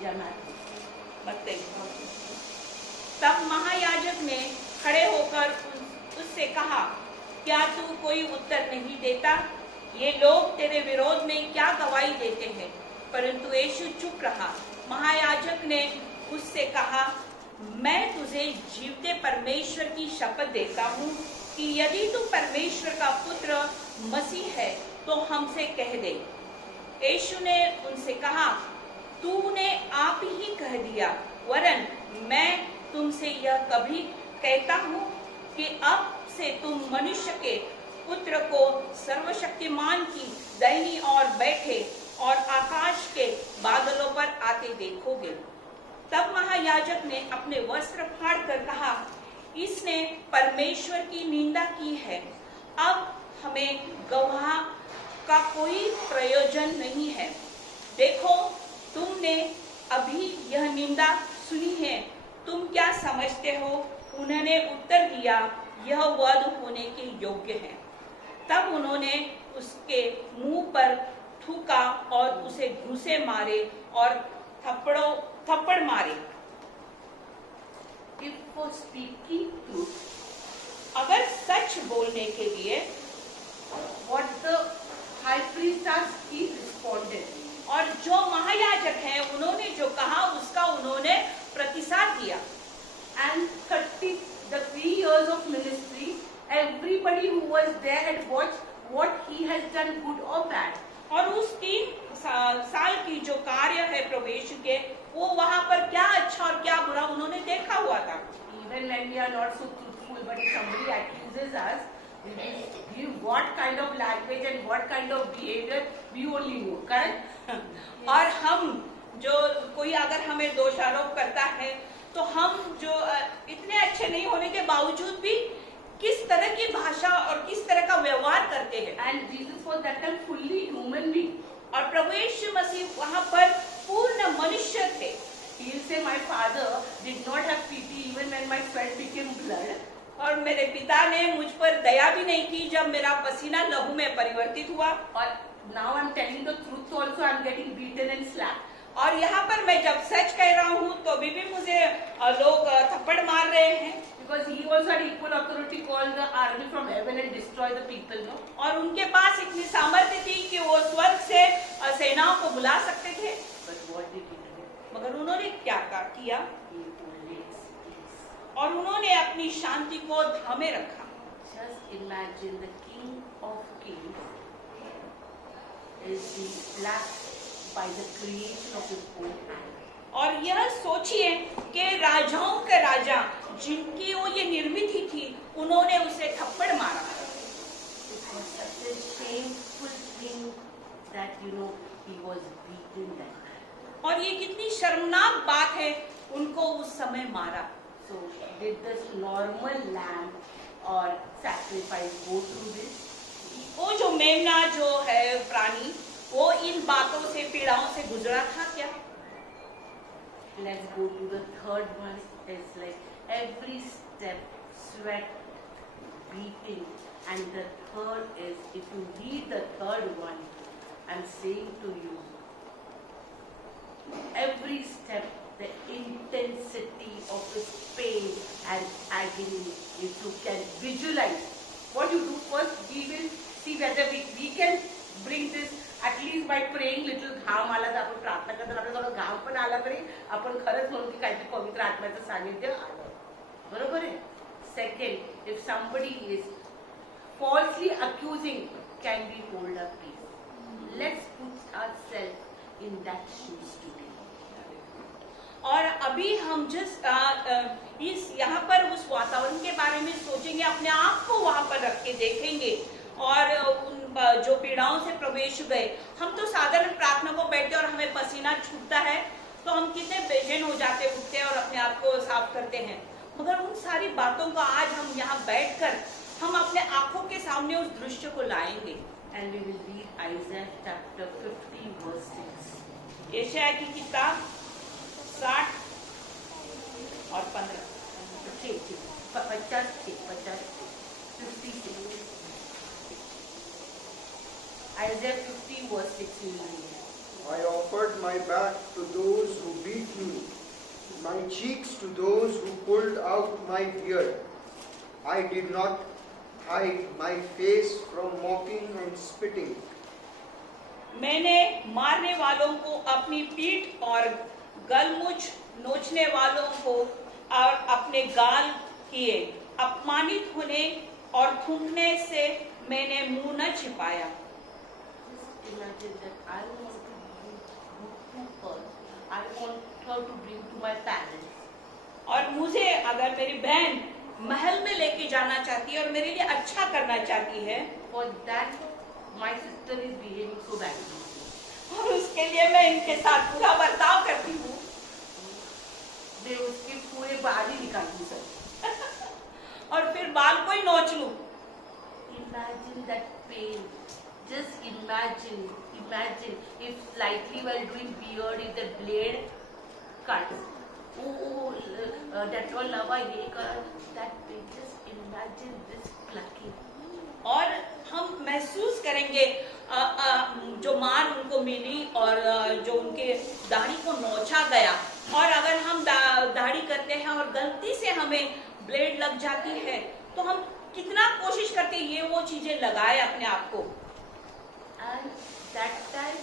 Yeah, Matthew. मत्ती। तब महायाजक ने खड़े होकर उससे कहा, क्या तू कोई उत्तर नहीं देता? ये लोग तेरे विरोध में क्या गवाही देते हैं? परंतु यीशु चुप रहा। महायाजक ने उससे कहा, मैं तुझे जीवते परमेश्वर की शपथ देता हूँ कि यदि तू परमेश्वर का पुत्र मसीह है तो हमसे कह दे। यीशु ने उनसे कहा, तूने आप ही कह दिया, वरन मैं तुमसे यह कभी कहता हूँ कि अब से तुम मनुष्य के पुत्र को सर्वशक्तिमान की दाहिनी ओर बैठे और आकाश के बादलों पर आते देखोगे। तब महायाजक ने अपने वस्त्र फाड़कर कहा, इसने परमेश्वर की निंदा की है। अब हमें गवाह का कोई प्रयोजन नहीं है। देखो, तुमने अभी यह निंदा सुनी है, तुम क्या समझते हो? उन्होंने उत्तर दिया, यह वध होने के योग्य है। तब उन्होंने उसके मुंह पर थूका और उसे घूंसे मारे और थप्पड़ मारे। If for speaking truth, अगर सच बोलने के लिए, what the high priest has, he responded. और जो महायाजक हैं उन्होंने जो कहा उसका उन्होंने प्रतिसाद दिया। And 3 years of ministry, everybody who was there had watched what he has done, good or bad. और उस 3 साल की जो कार्य है प्रभु यीशु के, वो वहाँ पर क्या अच्छा और क्या बुरा उन्होंने देखा हुआ था। Even when we are not so truthful, but if somebody accuses us, what kind of language and what kind of behavior we only know, correct? और हम जो कोई अगर हमें दोषारोप करता है तो हम जो इतने अच्छे नहीं होने के बावजूद भी किस तरह की भाषा और किस तरह का व्यवहार करते हैं। And Jesus was that time fully human being. और प्रभु यीशु मसीह वहाँ पर पूर्ण मनुष्य थे। He will say, my father did not have pity even when my sweat became blood. और मेरे पिता ने मुझ पर दया भी नहीं की जब मेरा पसीना लहू में परिवर्तित हुआ। Or now I'm telling the truth also, I'm getting beaten and slapped. और यहाँ पर मैं जब सच कह रहा हूँ तो भी मुझे लोग थप्पड़ मार रहे हैं। Because he also had equal authority to call the army from heaven and destroy the people, no? और उनके पास इतनी सामर्थ्य थी कि वो स्वर्ग से सेनाओं को बुला सकते थे। But what did he do? मगर उन्होंने क्या किया? He only peace. और उन्होंने अपनी शांति को थामे रखा। Just imagine the King of Kings is being slapped by the creation of his own hand. और यह सोचिए कि राजाओं के राजा जिनकी वो ये निर्मित ही थी, उन्होंने उसे थप्पड़ मारा। It was such a shameful thing that he was beaten that time. और ये कितनी शर्मनाक बात है, उनको उस समय मारा। So did this normal lamb or sacrifice go through this? वो जो मेमना जो है प्राणी, वो इन बातों से पीड़ाओं से गुजरा था क्या? Let's go to the third one. It's like every step, sweat, beating, and the third is, if you read the third one, I'm saying to you, every step, the intensity of the pain and agony, if you can visualize, what you do first, we will see whether we can bring this at least by praying little घाम आला तर आपण प्रार्थना करताना आपल्याला थोडा घाम पण आला तरी आपण खरंच म्हणून की काहीतरी पवित्र आत्म्याचं सानिध्य आलं, बरोबर आहे. Second, if somebody is falsely accusing, can we hold up peace? Let's put ourselves in that shoes today. और अभी हम इस यहाँ पर उस वातावरण के बारे में सोचेंगे, अपने आप को वहां पर रख के देखेंगे और उन जो पीड़ाओं से प्रवेश गए। हम तो साधारण प्रार्थना को बैठते और हमें पसीना छूटता है तो हम कितने बेचैन हो जाते, उठते हैं और अपने आप को साफ करते हैं। मगर उन सारी बातों का आज हम यहाँ बैठकर हम अपने आंखों के सामने उस दृश्य को लाएंगे। And we will read Isaiah chapter 50 verse 6. यशायाह की किताब 60 और 15। 56. Isaiah 50 verse 6. I offered my back to those who beat me, my cheeks to those who pulled out my beard. I did not hide my face from mocking and spitting. मैंने मारने वालों को अपनी पीठ और गलमुछ नोचने वालों को और अपने गाल किए। अपमानित होने और थूकने से मैंने मुंह न छिपाया। Just imagine that I want to her. I want her to bring to my palace. और मुझे अगर मेरी बहन महल में लेके जाना चाहती है और मेरे लिए अच्छा करना चाहती है, For that, my sister is behaving so badly. और उसके लिए मैं इनके साथ बुरा बर्ताव करती हूँ, मैं उसके पूरे बाल ही निकाल दूँ सर। और फिर बाल को ही नोच लूं। Imagine that pain. Just imagine if slightly while doing beard, if the blade cuts. That all lava ये कर that pain. Just imagine this plucking. और हम महसूस करेंगे जो मार उनको मिली और जो उनके दाढ़ी को नोचा गया। और अगर हम दाढ़ी करते हैं और गलती से हमें ब्लेड लग जाती है तो हम कितना कोशिश करते हैं ये वो चीजें लगाए अपने आप को। And that time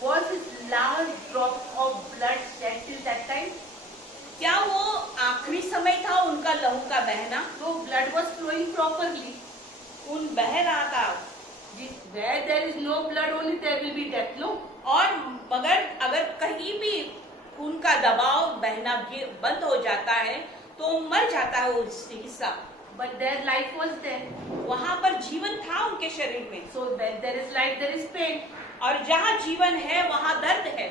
was his last drop of blood shed till that time? क्या वो आखिरी समय था उनका लहू का बहना? No, blood was flowing properly. खून बह रहा था। Where there is no blood, only there will be death, no? और मगर अगर कहीं भी खून का दबाव बहना बंद हो जाता है तो मर जाता है वो हिस्सा। But their life was there. वहां पर जीवन था उनके शरीर में। So when there is life, there is pain. और जहाँ जीवन है वहाँ दर्द है।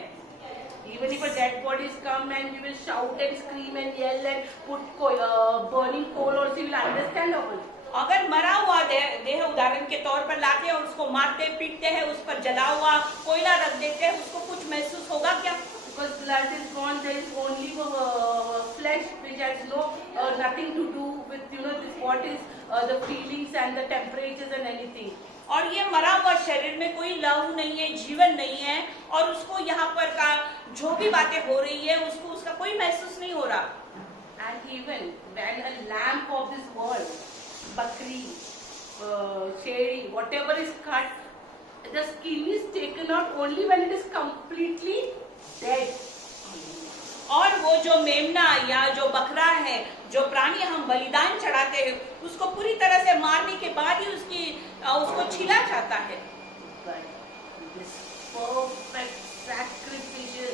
Even if a dead body is come and we will shout and scream and yell and put burning coal also, you will understand all. अगर मरा हुआ देह उदाहरण के तौर पर लाते हैं और उसको मारते पीटते हैं, उस पर जला हुआ कोयला रख देते हैं, उसको कुछ महसूस होगा क्या? Because blood is gone, there is only flesh which has nothing to do with this what is the feelings and the temperatures and anything. और ये मरा हुआ शरीर में कोई लहू नहीं है, जीवन नहीं है और उसको यहाँ पर का जो भी बातें हो रही है उसको उसका कोई महसूस नहीं हो रहा। And even when a lamb of this world, bakri, sheri, whatever is cut, the skin is taken out only when it is completely dead. और वो जो मेमना या जो बकरा है, जो प्राणी हम बलिदान चढ़ाते हैं, उसको पूरी तरह से मारने के बाद ही उसको छीला जाता है। But this perfect sacrificial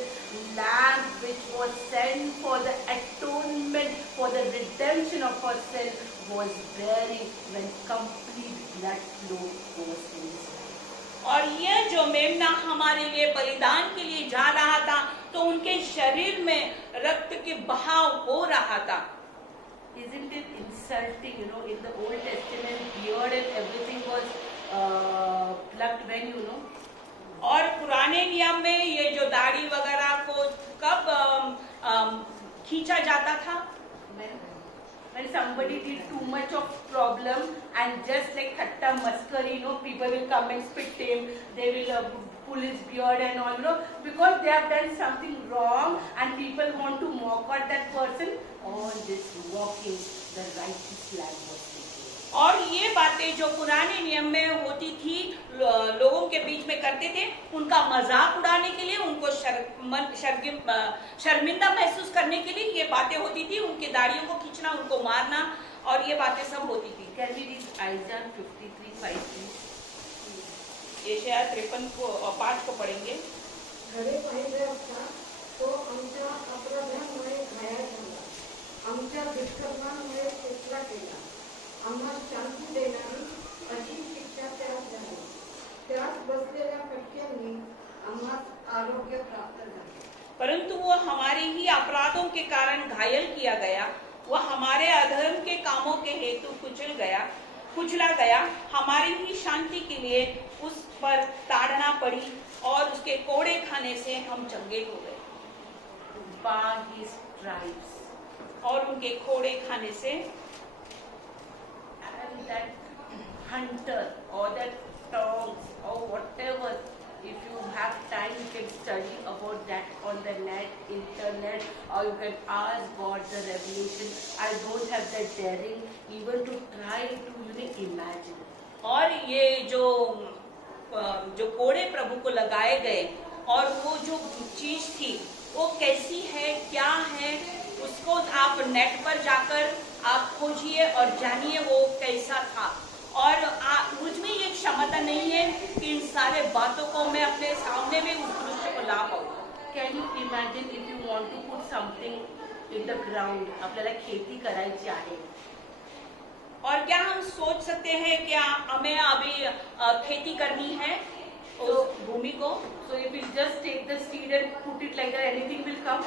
lamb which was sent for the atonement, for the redemption of our sin, was bearing when complete blood flow was in his life. और ये जो मेमना हमारे लिए बलिदान के लिए जा रहा था तो उनके शरीर में रक्त के बहाव हो रहा था। Isn't it insulting, in the Old Testament, beard and everything was plucked when, और पुराने नियम में ये जो दाढ़ी वगैरह को कब खींचा जाता था? when somebody did too much of problem and just like thatta maskari, people will come and spit him, they will pull his beard and all, because they have done something wrong and people want to mock at that person. All this mocking, the righteous lamb was taken. और ये बातें जो पुराने नियम में होती थी, लोगों के बीच में करते थे, उनका मजाक उड़ाने के लिए, उनको शर्मिंदा महसूस करने के लिए ये बातें होती थी। उनके दाढ़ियों को खींचना, उनको मारना और ये बातें सब होती थी। Can we read Isaiah 53:5? यशायाह 53:5 को पढ़ेंगे। घरे पाहिजे असता तो आमच्या अपराधामुळे हमारे ही अपराधों के कारण घायल किया गया, वह हमारे अधर्म के कामों के हेतु कुचला गया, हमारी ही शांति के लिए उस पर ताड़ना पड़ी और उसके कोड़े खाने से हम चंगे हो गए। By his stripes. और उनके कोड़े खाने से। And that hunter or that tongs or whatever, if you have time, you can study about that on the net, internet, or you can ask God the revelation. I don't have the daring even to try to imagine. और ये जो कोड़े प्रभु को लगाए गए और वो जो चीज थी वो कैसी है, क्या है, उसको आप नेट पर जाकर आप खोजिए और जानिए वो कैसा था। और मुझ में ये क्षमता नहीं है कि इन सारे बातों को मैं अपने सामने में उस दृश्य को ला पाऊँ। Can you imagine if you want to put something in the ground? आपल्याला खेती करायची आहे, और क्या हम सोच सकते हैं क्या हमें अभी खेती करनी है उस भूमि को? So if you just take the seed and put it like that, anything will come.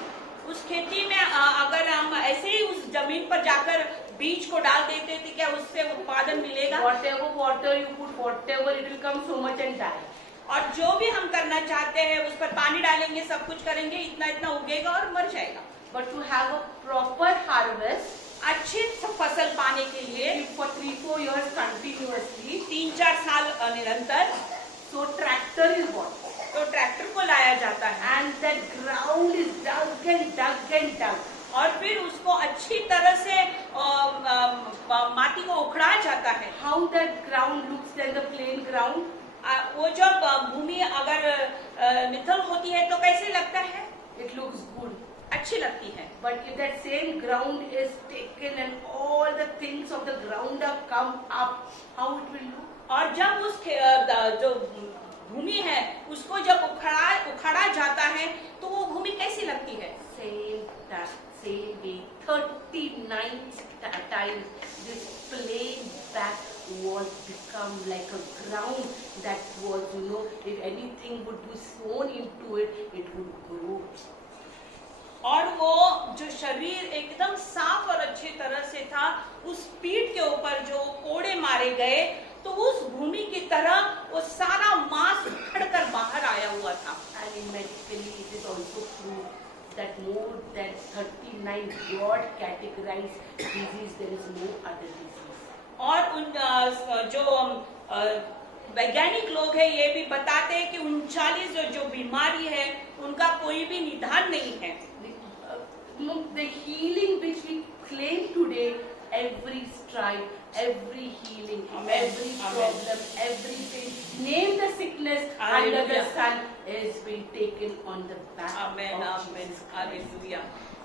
उस खेती में अगर हम ऐसे ही उस जमीन पर जाकर बीज को डाल देते थे, क्या उससे उत्पादन मिलेगा? Whatever water you put, whatever it will come so much and die. और जो भी हम करना चाहते हैं उस पर पानी डालेंगे, सब कुछ करेंगे, इतना इतना उगेगा और मर जाएगा। But to have a proper harvest, अच्छी फसल पाने के लिए for 3-4 years continuously, 3-4 साल निरंतर, so tractor is what? तो ट्रैक्टर को लाया जाता है And that ground is dug and dug and dug. और फिर उसको अच्छी तरह से माटी को उखड़ा जाता है। How that ground looks than the plain ground? वो जब भूमि अगर निथल होती है तो कैसे लगता है? It looks good. अच्छी लगती है। But if that same ground is taken and all the things of the ground have come up, how it will look? और जब उस जो भूमि है उसको जब उखाड़ा जाता है तो वो भूमि कैसी लगती है? Same way, 39 times this plain back was become like a ground that was, if anything would be sown into it, it would grow. और वो जो शरीर एकदम साफ और अच्छी तरह से था, उस पीठ के ऊपर जो कोड़े मारे गए तो उस भूमि की तरह वो सारा मांस उखड़कर बाहर आया हुआ था। And medically it is also proved that more than 39 God categorized disease, there is no other disease. और उन जो वैज्ञानिक लोग हैं ये भी बताते हैं कि 39 जो बीमारी है उनका कोई भी निदान नहीं है। The healing which we claim today, every stripe, every healing, every problem, every pain, name the sickness under the sun is being taken on the back of Jesus Christ.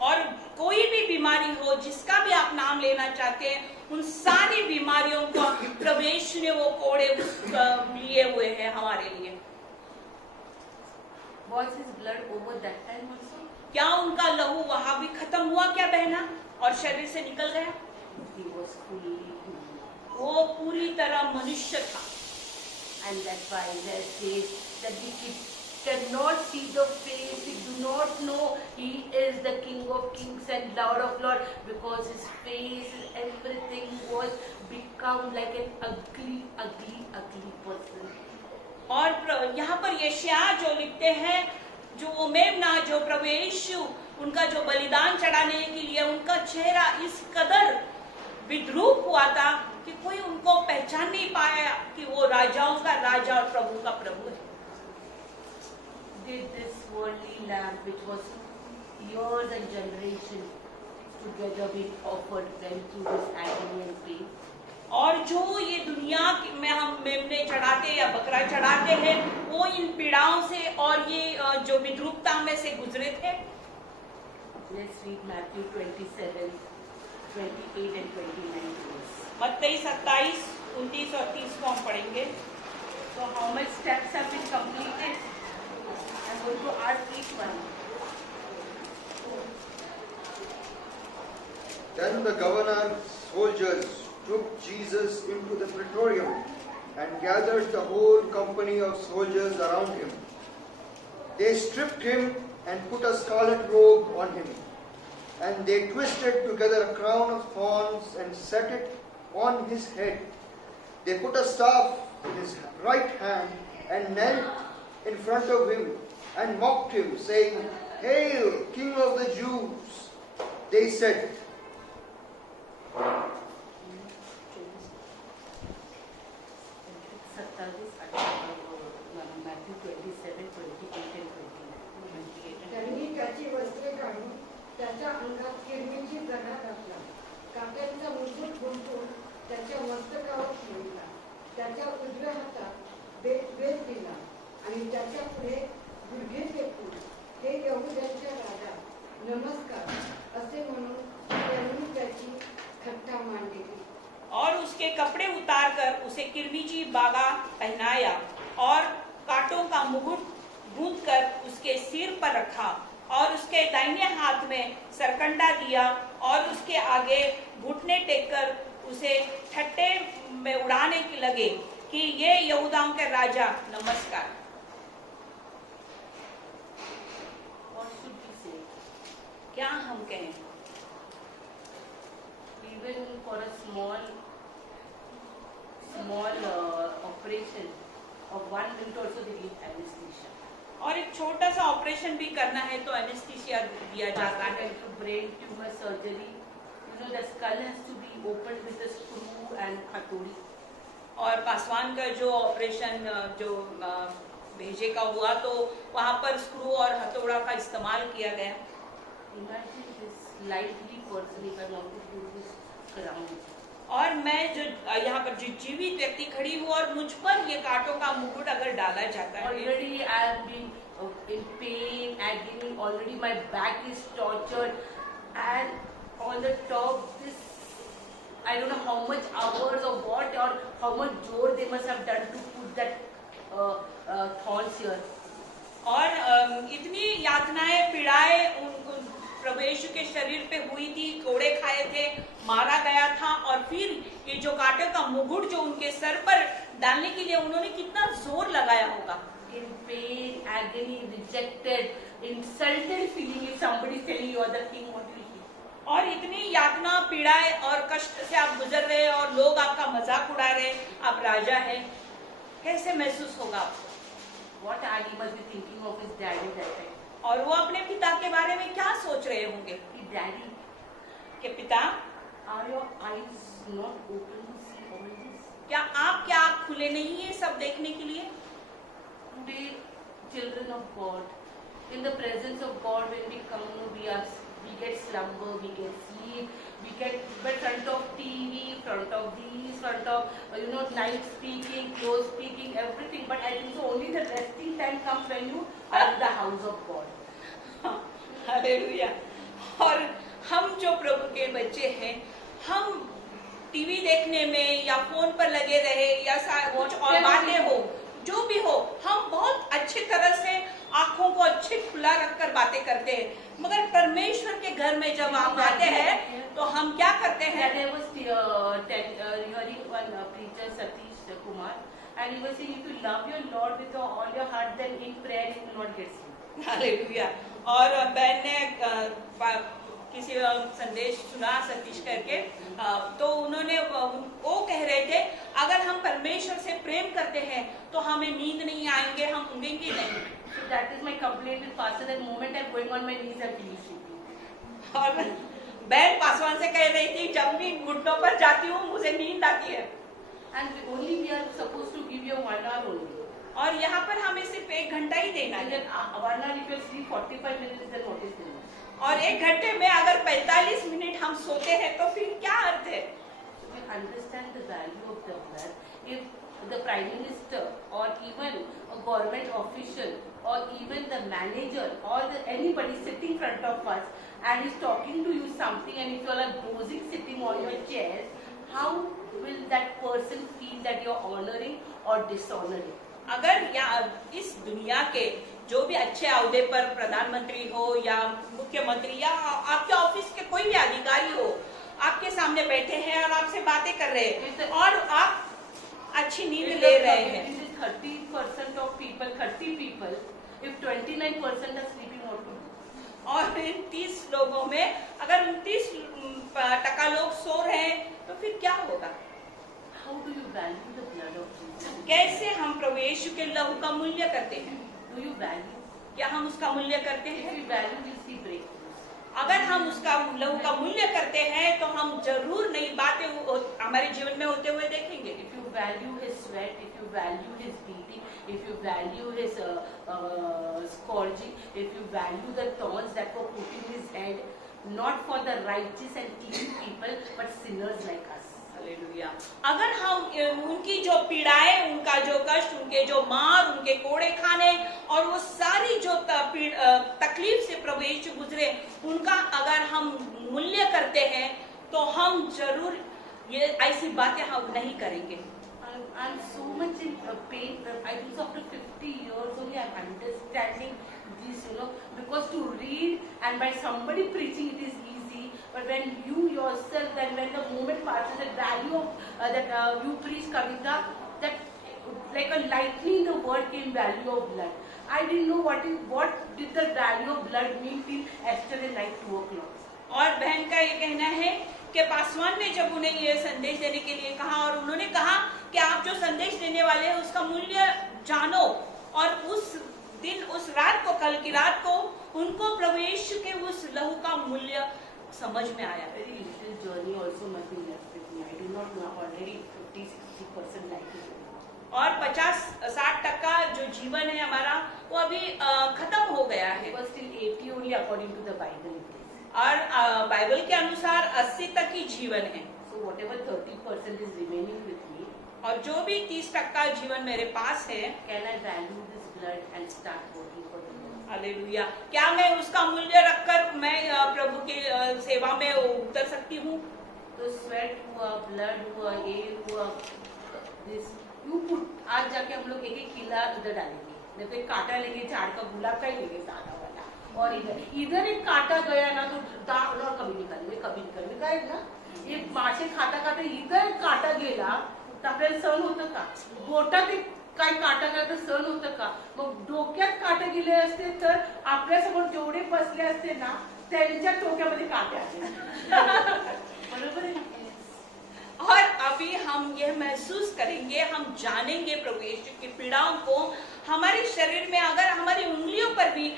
और कोई भी बीमारी हो जिसका भी आप नाम लेना चाहते हैं, उन सारी बीमारियों को प्रभु यीशु ने वो कोड़े लिए हुए हैं हमारे लिए। Was his blood over that time also? क्या उनका लहू वहां भी खत्म हुआ क्या बहना और शरीर से निकल गया? He was fully human. वो पूरी तरह मनुष्य था। And that's why there says that we cannot see the face, we do not know he is the King of Kings and Lord of Lords, because his face and everything was become like an ugly person. और यहाँ पर यशायाह जो लिखते हैं, जो मेमना जो प्रभु यीशु उनका जो बलिदान चढ़ाने के लिए उनका चेहरा इस कदर विद्रूप हुआ था कि कोई उनको पहचान नहीं पाया कि वो राजाओं का राजा और प्रभु का प्रभु है। Did this worldly lamb, which was years and generations together, be offered them through this agony and pain? और जो ये दुनिया में हम मेमने चढ़ाते या बकरा चढ़ाते हैं, वो इन पीड़ाओं से और ये जो विद्रूपता में से गुजरे थे। Let's read Matthew 27, 28 and 29. मत्ती 27, 29 और 30 को हम पढ़ेंगे। So how much steps have been completed? I'm going to ask each one. Then the governor's soldiers took Jesus into the praetorium and gathered the whole company of soldiers around him. They stripped him and put a scarlet robe on him. And they twisted together a crown of thorns and set it on his head. They put a staff in his right hand and knelt in front of him and mocked him, saying, "Hail, King of the Jews!" They said, Matthew 27, 28 and 29. त्यांनी त्याची वस्त्रे काढून त्याच्या अंगात किरमीची जरा घातला, काट्यांचा मुकुट गुंफून त्याच्या मस्तकावर ठेवला, त्याच्या उजव्या हातात बेत दिला आणि त्याच्या पुढे गुडघे टेकून, "हे यहूद्यांच्या राजा, नमस्कार" असे म्हणून त्यांनी त्याची थट्टा मांडली. और उसके कपड़े उतारकर उसे किरमीची बागा पहनाया और कांटों का मुकुट गूंथकर उसके सिर पर रखा और उसके दाहिने हाथ में सरकंडा दिया और उसके आगे घुटने टेककर उसे ठट्टे में उड़ाने की लगे कि ये यहूदाओं के राजा, नमस्कार। What should we say? क्या हम कहें? Even for a small operation of 1 minute also they give anesthesia. और एक छोटा सा ऑपरेशन भी करना है तो एनेस्थीसिया दिया जाता है। To brain tumor surgery, the skull has to be opened with a screw and hattori. और पासवान का जो ऑपरेशन जो भेजे का हुआ तो वहाँ पर स्क्रू और हथौड़ा का इस्तेमाल किया गया। Imagine this lively person if I want to do this crown. और मैं जो यहाँ पर जो जीवित व्यक्ति खड़ी हूँ और मुझ पर ये कांटों का मुकुट अगर डाला जाता है। Already I have been in pain, agony. Already my back is tortured, and on the top this, I don't know how much hours or what or how much joy they must have done to put that thorns here. और इतनी यातनाएं पीड़ाएं प्रभु यीशु के शरीर पे हुई थी, कोड़े खाए थे, मारा गया था और फिर ये जो कांटे का मुकुट जो उनके सर पर डालने के लिए उन्होंने कितना जोर लगाया होगा। In pain, agony, rejected, insulted feeling if somebody is telling you are the king, what will he? और इतनी यातना पीड़ाएं और कष्ट से आप गुजर रहे हैं और लोग आपका मजाक उड़ा रहे हैं, आप राजा हैं, कैसे महसूस होगा आपको? What Ali must be thinking of his daddy that time. और वो अपने पिता के बारे में क्या सोच रहे होंगे His daddy, कि पिता, are your eyes not open to see all this? क्या आपके आँख खुले नहीं है सब देखने के लिए? Today, children of God, in the presence of God, when we come, we get slumber, we get sleep, we get in front of TV, front of these, front of night speaking, close speaking, everything. But I think so only the resting time comes when you are in the house of God. Hallelujah. और हम जो प्रभु के बच्चे हैं, हम टीवी देखने में या फोन पर लगे रहे या कुछ और बातें हो, जो भी हो, हम बहुत अच्छी तरह से आंखों को अच्छे खुला रखकर बातें करते हैं, मगर परमेश्वर के घर में जब आप आते हैं तो हम क्या करते हैं? There was hearing one preacher, Satish Kumar, and he was saying, if you love your Lord with all your heart, then in prayer you will not get sleep. Hallelujah. और बहन ने किसी संदेश सुना सतीश करके, तो उन्होंने वो कह रहे थे अगर हम परमेश्वर से प्रेम करते हैं तो हमें नींद नहीं आएंगे, हम ऊँगेंगे नहीं। So that is my complaint with pastor. That moment I'm going on my knees, I'm feeling sleepy. और बहन पासवान से कह रही थी जब भी घुटनों पर जाती हूँ मुझे नींद आती है। And only we are supposed to give you 1 hour only. और यहाँ पर हमें सिर्फ 1 घंटा ही देना And है। then 1 hour if you sleep 45 minutes, then what is the use? और 1 घंटे में अगर 45 मिनट हम सोते हैं तो फिर क्या अर्थ है? So we understand the value of the blood. If the prime minister or even a government official or even the manager or anybody sitting in front of us and is talking to you something, and if you all are dozing sitting on your chairs, how will that person feel that you are honoring or dishonoring? अगर या इस दुनिया के जो भी अच्छे अहदे पर प्रधानमंत्री हो या मुख्यमंत्री या आपके ऑफिस के कोई भी अधिकारी हो, आपके सामने बैठे हैं और आपसे बातें कर रहे हैं और आप अच्छी नींद ले रहे हैं। 30% of people, 30 people, if 29% are sleeping, what to do? इन 30 लोगों में अगर 29% लोग सो रहे हैं तो फिर क्या होगा? How do you value the blood of Jesus? कैसे हम प्रभु यीशु के लहू का मूल्य करते हैं? Do you value? क्या हम उसका मूल्य करते If हैं? we value, we'll see breakthroughs. अगर हम उसका लहू का मूल्य करते हैं तो हम जरूर नई बातें हमारे जीवन में होते हुए देखेंगे। If you value his sweat, if you value his beating, if you value his scourging, if you value the thorns that were put in his head, not for the righteous and clean people, but sinners like us. Hallelujah. अगर हम उनकी जो पीड़ाएं, उनका जो कष्ट, उनके जो मार, उनके कोड़े खाने और वो सारी जो तकलीफ से प्रभु यीशु गुजरे, उनका अगर हम मूल्य करते हैं तो हम जरूर ये ऐसी बातें हम नहीं करेंगे। I'm so much in pain. I think after 50 years only I'm understanding this, because to read and by somebody preaching it is easy, but when you yourself, then when the moment passes, the value of that you preach Kavita, that like a lightning the word came, value of blood. I didn't know what did the value of blood mean till yesterday night 2 o'clock. और बहन का ये कहना है कि पासवान ने जब उन्हें ये संदेश देने के लिए कहा और उन्होंने कहा कि आप जो संदेश देने वाले हैं उसका मूल्य जानो, और उस दिन, उस रात को, कल की रात को उनको प्रभु यीशु के उस लहू का मूल्य समझ में आया। Very little journey also nothing left with me. I do not know, already 50-60% life is over. और 50-60% जो जीवन है हमारा वो अभी खत्म हो गया है। It was still 80 only according to the Bible it is. और बाइबल के अनुसार 80 तक ही जीवन है। So whatever 30% is remaining with me, और जो भी 30% जीवन मेरे पास है, can I value this blood and start working for the Lord? Hallelujah, क्या मैं उसका मूल्य रखकर मैं प्रभु की सेवा में उतर सकती हूँ? तो sweat हुआ, blood हुआ, air हुआ, this you put, आज जाके हम लोग एक किला इधर डालेंगे, नहीं तो एक कांटा लेंगे, झाड़ का गुलाब का ही लेंगे सादा वाला, और इधर एक कांटा गया ना तो दाग और कभी निकालेंगे काय ना, ये मासे खाता खाता इधर कांटा गेला तर आपल्याला सहन होतं का? बोटात एक काय कांटा गेला तर सहन होतं का? मग डोक्यात कांटे गेले असते तर आपल्यासमोर जेवढे बसले असते ना त्यांच्या डोक्यामध्ये कांटे आले। बरोबर आहे? और अभी हम यह महसूस करेंगे, हम जानेंगे प्रभु यीशु की पीड़ाओं को। हमारे शरीर में अगर हमारी उंगलियों पर भी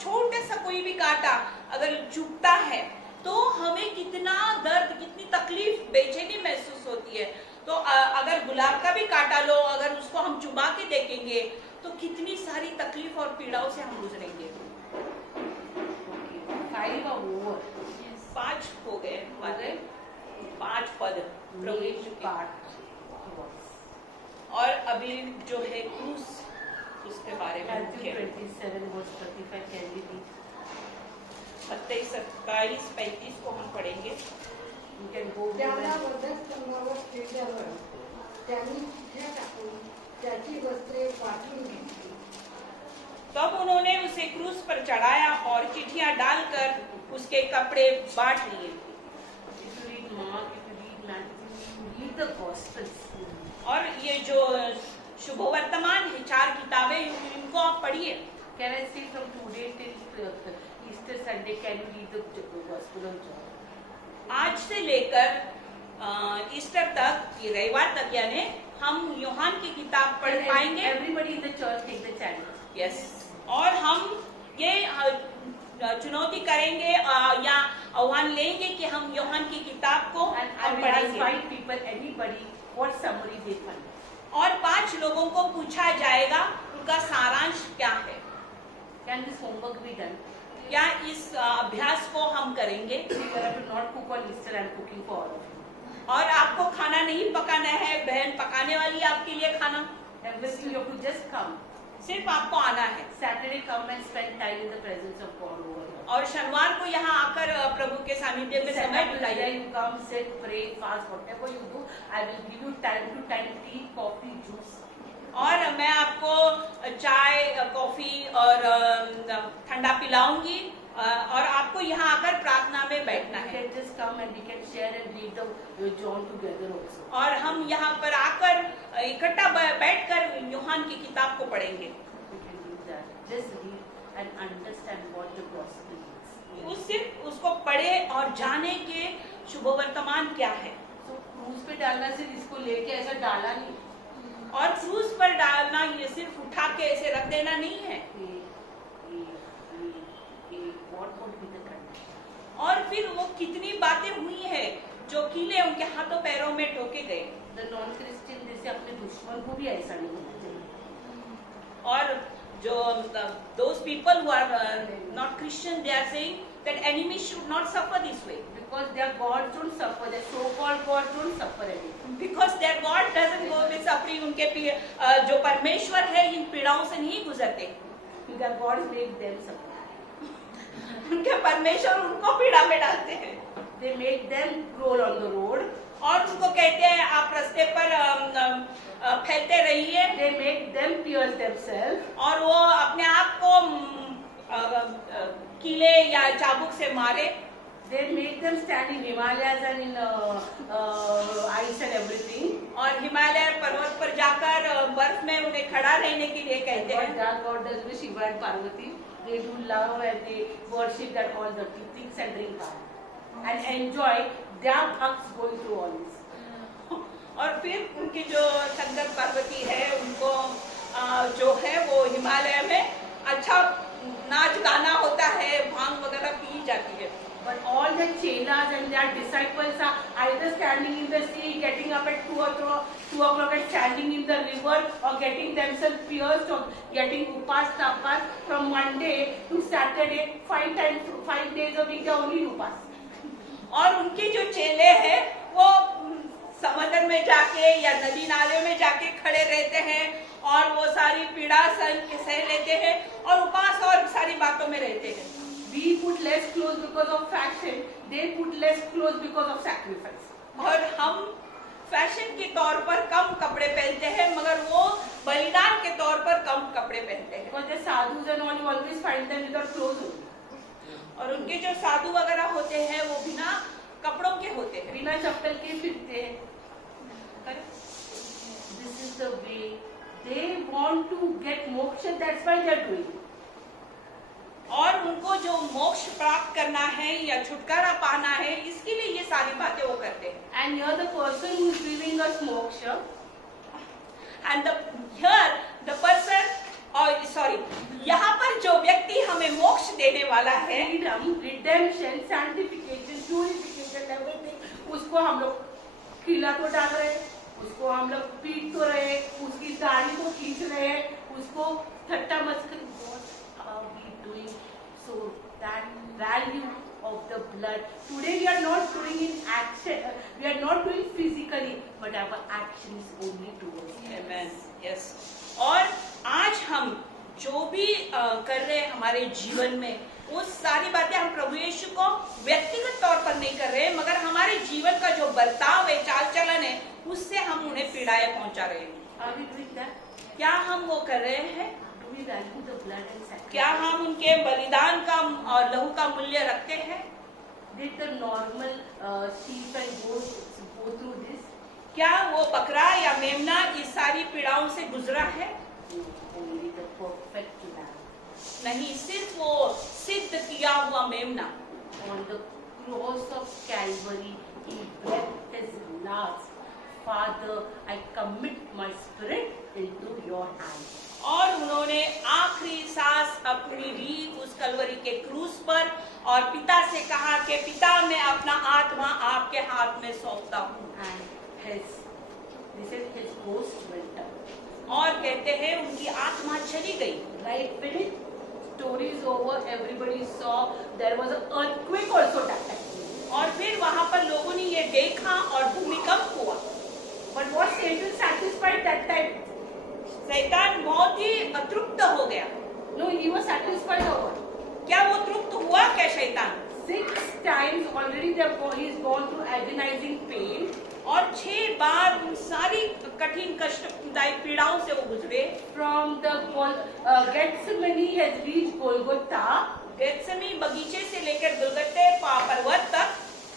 छोटे सा कोई भी कांटा अगर चुभता है तो हमें कितना दर्द, कितनी तकलीफ, बेचैनी महसूस होती है। तो अगर गुलाब का भी कांटा लो, अगर उसको हम चुबा के देखेंगे तो कितनी सारी तकलीफ और पीड़ाओं से हम गुजरेंगे। 5 over 5 हो गए हमारे, 5 पद प्रभु यीशु के। और अभी जो है क्रूस, उसके बारे में Matthew 27 verse 35 can we read? 27, 27, 35 को हम पढ़ेंगे। You can go त्याला over. वधस्तंभावर ठेवल्यावर त्यांनी चिठ्ठ्या टाकून त्याची वस्त्रे वाटून घेतली। तब उन्होंने उसे क्रूस पर चढ़ाया और चिट्ठियां डालकर उसके कपड़े बांट लिए। If you read Mark, if you read Matthew, you read the Gospels. और ये जो शुभ वर्तमान है, 4 किताबें, इनको आप पढ़िए। Can I say from today till Easter Sunday, can you read the Gospel of John? आज से लेकर ईस्टर तक, ये रविवार तक यानी हम यूहान की किताब पढ़ Can पाएंगे। everybody in the church take the challenge? Yes, और हम ये चुनौती करेंगे या आह्वान लेंगे कि हम यूहान की किताब को And I हम will ask पढ़ेंगे। 5 people, anybody, what summary they find. और 5 लोगों को पूछा जाएगा उनका सारांश क्या है। Can this homework be done? क्या इस अभ्यास को हम करेंगे? You have to not cook on Easter, I am cooking for all of you. और आपको खाना नहीं पकाना है, बहन पकाने वाली है आपके लिए खाना। And listen, you have to just come. सिर्फ आपको आना है। Saturday come and spend time in the presence of God over here. और शनिवार को यहाँ आकर प्रभु के सानिध्य में समय Saturday बिताइए। you come, sit, pray, fast, whatever you do, I will give you time to time tea, coffee, juice. और मैं आपको चाय, कॉफी और ठंडा पिलाऊंगी और आपको यहाँ आकर प्रार्थना में बैठना We है। can just come and we can share and read the John together also. और हम यहाँ पर आकर इकट्ठा बैठकर यूहान की किताब को पढ़ेंगे। We can do that. Just read and understand what the gospel is. और जाने के शुभ वर्तमान क्या है। So क्रूज पे डालना सिर्फ इसको लेके ऐसा डाला नहीं, और क्रूज पर डालना ये सिर्फ उठा के ऐसे रख देना नहीं है। what would be the condition? और फिर वो कितनी बातें हुई है जो कीले उनके हाथों पैरों में ठोके गए। The non-Christian जैसे अपने दुश्मन को भी ऐसा नहीं होना चाहिए। और जो those people who are not Christian, they are saying that enemies should not suffer this way Because their gods don't suffer, their so-called gods don't suffer anything. because their God doesn't go with suffering। उनके जो परमेश्वर है इन पीड़ाओं से नहीं गुजरते। Their gods make them suffer. उनके परमेश्वर उनको पीड़ा में डालते हैं They make them roll on the road. और उनको कहते हैं आप रास्ते पर फैलते रहिए, They make them pierce themselves. और वो अपने आप को कीले या चाबुक से मारे। They make them stand in Himalayas and in ice and everything. और हिमालय पर्वत पर जाकर बर्फ में उन्हें खड़ा रहने के लिए कहते What हैं। their god does with Shiva and Parvati, they do love and they worship that all the things and drink wine and enjoy their bhakts going through all this. और फिर उनकी जो शंकर पार्वती है उनको जो है वो हिमालय में अच्छा नाच गाना होता है, भांग वगैरह पी जाती है। But all the chelas and their disciples are either standing in the sea, getting up at 2 o'clock and standing in the river, or getting themselves pierced, or getting upas tapas from Monday to Saturday, 5 days a week they only upas. और उनके जो चेले हैं वो समंदर में जाके या नदी नाले में जाके खड़े रहते हैं और वो सारी पीड़ा सह लेते हैं और उपास और सारी बातों में रहते हैं। We put less clothes because of fashion, they put less clothes because of sacrifice. और हम फैशन के तौर पर कम कपड़े पहनते हैं मगर वो बलिदान के तौर पर कम कपड़े पहनते हैं। Because the sadhus and all, you always find them without clothes only. और उनके जो साधु वगैरह होते हैं वो बिना कपड़ों के होते हैं। बिना चप्पल के फिरते हैं। This is the way they want to get moksha, that's why they are doing it. और उनको जो मोक्ष प्राप्त करना है या छुटकारा पाना है इसके लिए ये सारी बातें वो करते हैं। And here the person who is giving us moksha, And the person, यहाँ पर जो व्यक्ति हमें मोक्ष देने वाला है, freedom, redemption, sanctification, purification, everything, उसको हम लोग खिला तो डाल रहे हैं, उसको हम लोग पीट तो रहे हैं, उसकी दाढ़ी को खींच रहे हैं, उसको ठट्टा मस्करी, what are we doing? So that value of the blood, today we are not doing in action, we are not doing physically, but our action is only towards Him. Amen. Yes. और आज हम जो भी कर रहे हैं हमारे जीवन में वो सारी बातें हम प्रभु यीशु को व्यक्तिगत तौर पर नहीं कर रहे हैं मगर हमारे जीवन का जो बर्ताव है, चाल चलन है, उससे हम उन्हें पीड़ाएं पहुंचा रहे हैं। Are we doing that? क्या हम वो कर रहे हैं? Do we value the blood and sacrifice? क्या हम उनके बलिदान का और लहू का मूल्य रखते हैं? Did the normal sheep and goats go through this? क्या वो बकरा या मेमना इस सारी पीड़ाओं से गुजरा है? No, only the perfect lamb. नहीं, सिर्फ वो सिद्ध किया हुआ मेमना। On the cross of Calvary, He breathed His last. Father, I commit my spirit into your hands. और उन्होंने आखिरी सांस अपनी ली उस कलवरी के क्रूस पर और पिता से कहा कि पिता मैं अपना आत्मा आपके हाथ में सौंपता हूँ। And his ghost went up. और कहते हैं उनकी आत्मा चली गई। Right, finished. Story is over. Everybody saw there was an earthquake also that time. और फिर वहाँ पर लोगों ने ये देखा और भूमिकंप हुआ। But was Satan satisfied that time? शैतान बहुत ही अतृप्त हो गया। No, he was satisfied over. क्या वो तृप्त हुआ क्या शैतान? 6 times already he's gone through agonizing pain. और 6 बार उन सारी कठिन कष्टदायी पीड़ाओं से वो गुजरे। From the Gethsemane he has reached Golgotha. Gethsemane बगीचे से लेकर गुलगत्ते पर्वत तक।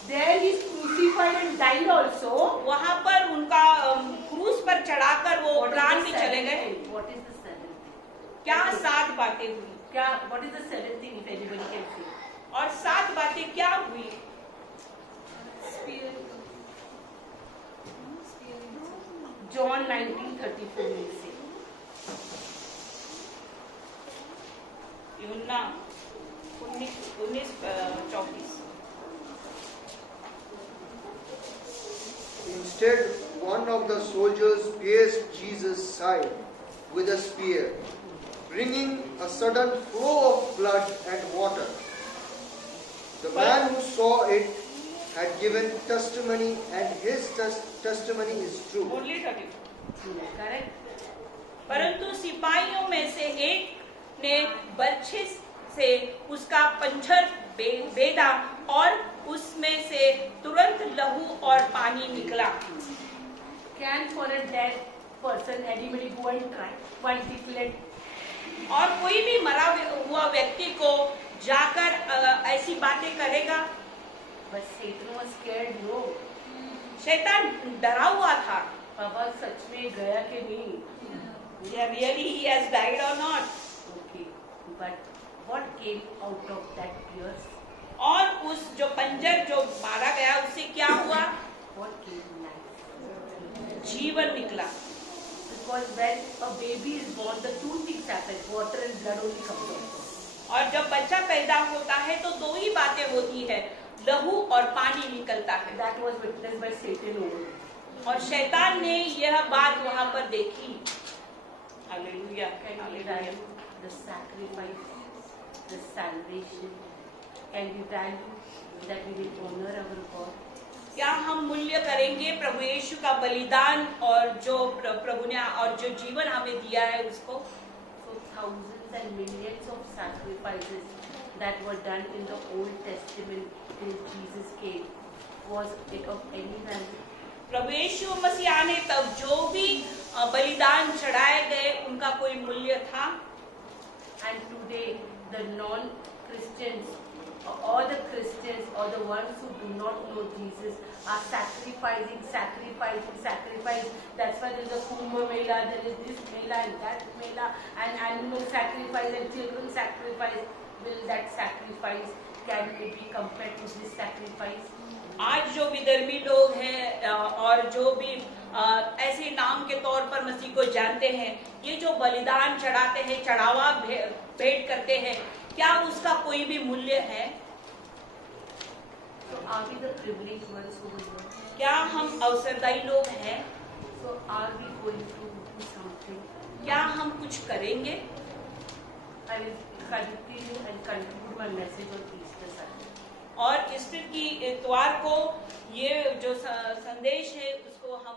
There he is crucified and died also. वहाँ पर उनका क्रूस पर चढ़ाकर वो प्राण भी चले गए। What is the seventh thing? क्या 7 बातें हुई? What is the seventh thing if anybody can say? और 7 बातें क्या हुई? यूहन्ना 19:34। Instead, one of the soldiers pierced Jesus' side with a spear, bringing a sudden flow of blood and water. The man who saw it had given testimony, and his testimony is true. Only 32। Correct? परंतु सिपाहियों में से एक ने बर्छी से उसका पंजर बेधा और उसमें से तुरंत लहू और पानी निकला। Can for a dead person anybody go and cry? One declared, और कोई भी मरा हुआ व्यक्ति को जाकर ऐसी बातें करेगा? but Satan was scared. No, शैतान डरा हुआ था। बाबा सच में गया कि नहीं? Really he has died or not? Okay, but what came out of that pierce? और उस जो पंजर जो मारा गया उससे क्या हुआ? What came life? जीवन निकला। Because when a baby is born, the two things happen: water and blood only comes out. और जब बच्चा पैदा होता है तो दो ही बातें होती है, लहू और पानी निकलता है। That was witnessed by Satan over. और शैतान ने यह बात वहां पर देखी। Hallelujah, Can we hallelujah. value the sacrifice, the salvation? Can we value that we will honor our God? क्या हम मूल्य करेंगे प्रभु यीशु का बलिदान और जो प्रभु ने और जो जीवन हमें दिया है उसको? So thousands and millions of sacrifices that were done in the Old Testament till Jesus came, was it of any value? प्रभु यीशु मसीह आने तब जो भी बलिदान चढ़ाए गए उनका कोई मूल्य था? And today the non-Christians or the Christians or the ones who do not know Jesus are sacrificing. That's why there is a Kumbh Mela, there is this Mela and that Mela, and animal sacrifice and children sacrifice. Will that sacrifice, can it be compared to this sacrifice? आज जो विधर्मी लोग हैं और जो भी ऐसे नाम के तौर पर मसीह को जानते हैं, ये जो बलिदान चढ़ाते हैं, चढ़ावा भेंट करते हैं, क्या उसका कोई भी मूल्य है? So are we the privileged ones who will know? क्या हम अवसरदायी लोग हैं? So are we going to do something? क्या हम कुछ करेंगे? I will continue and conclude my message on Easter Sunday. और ईस्टर की इतवार को ये जो संदेश है उसको हम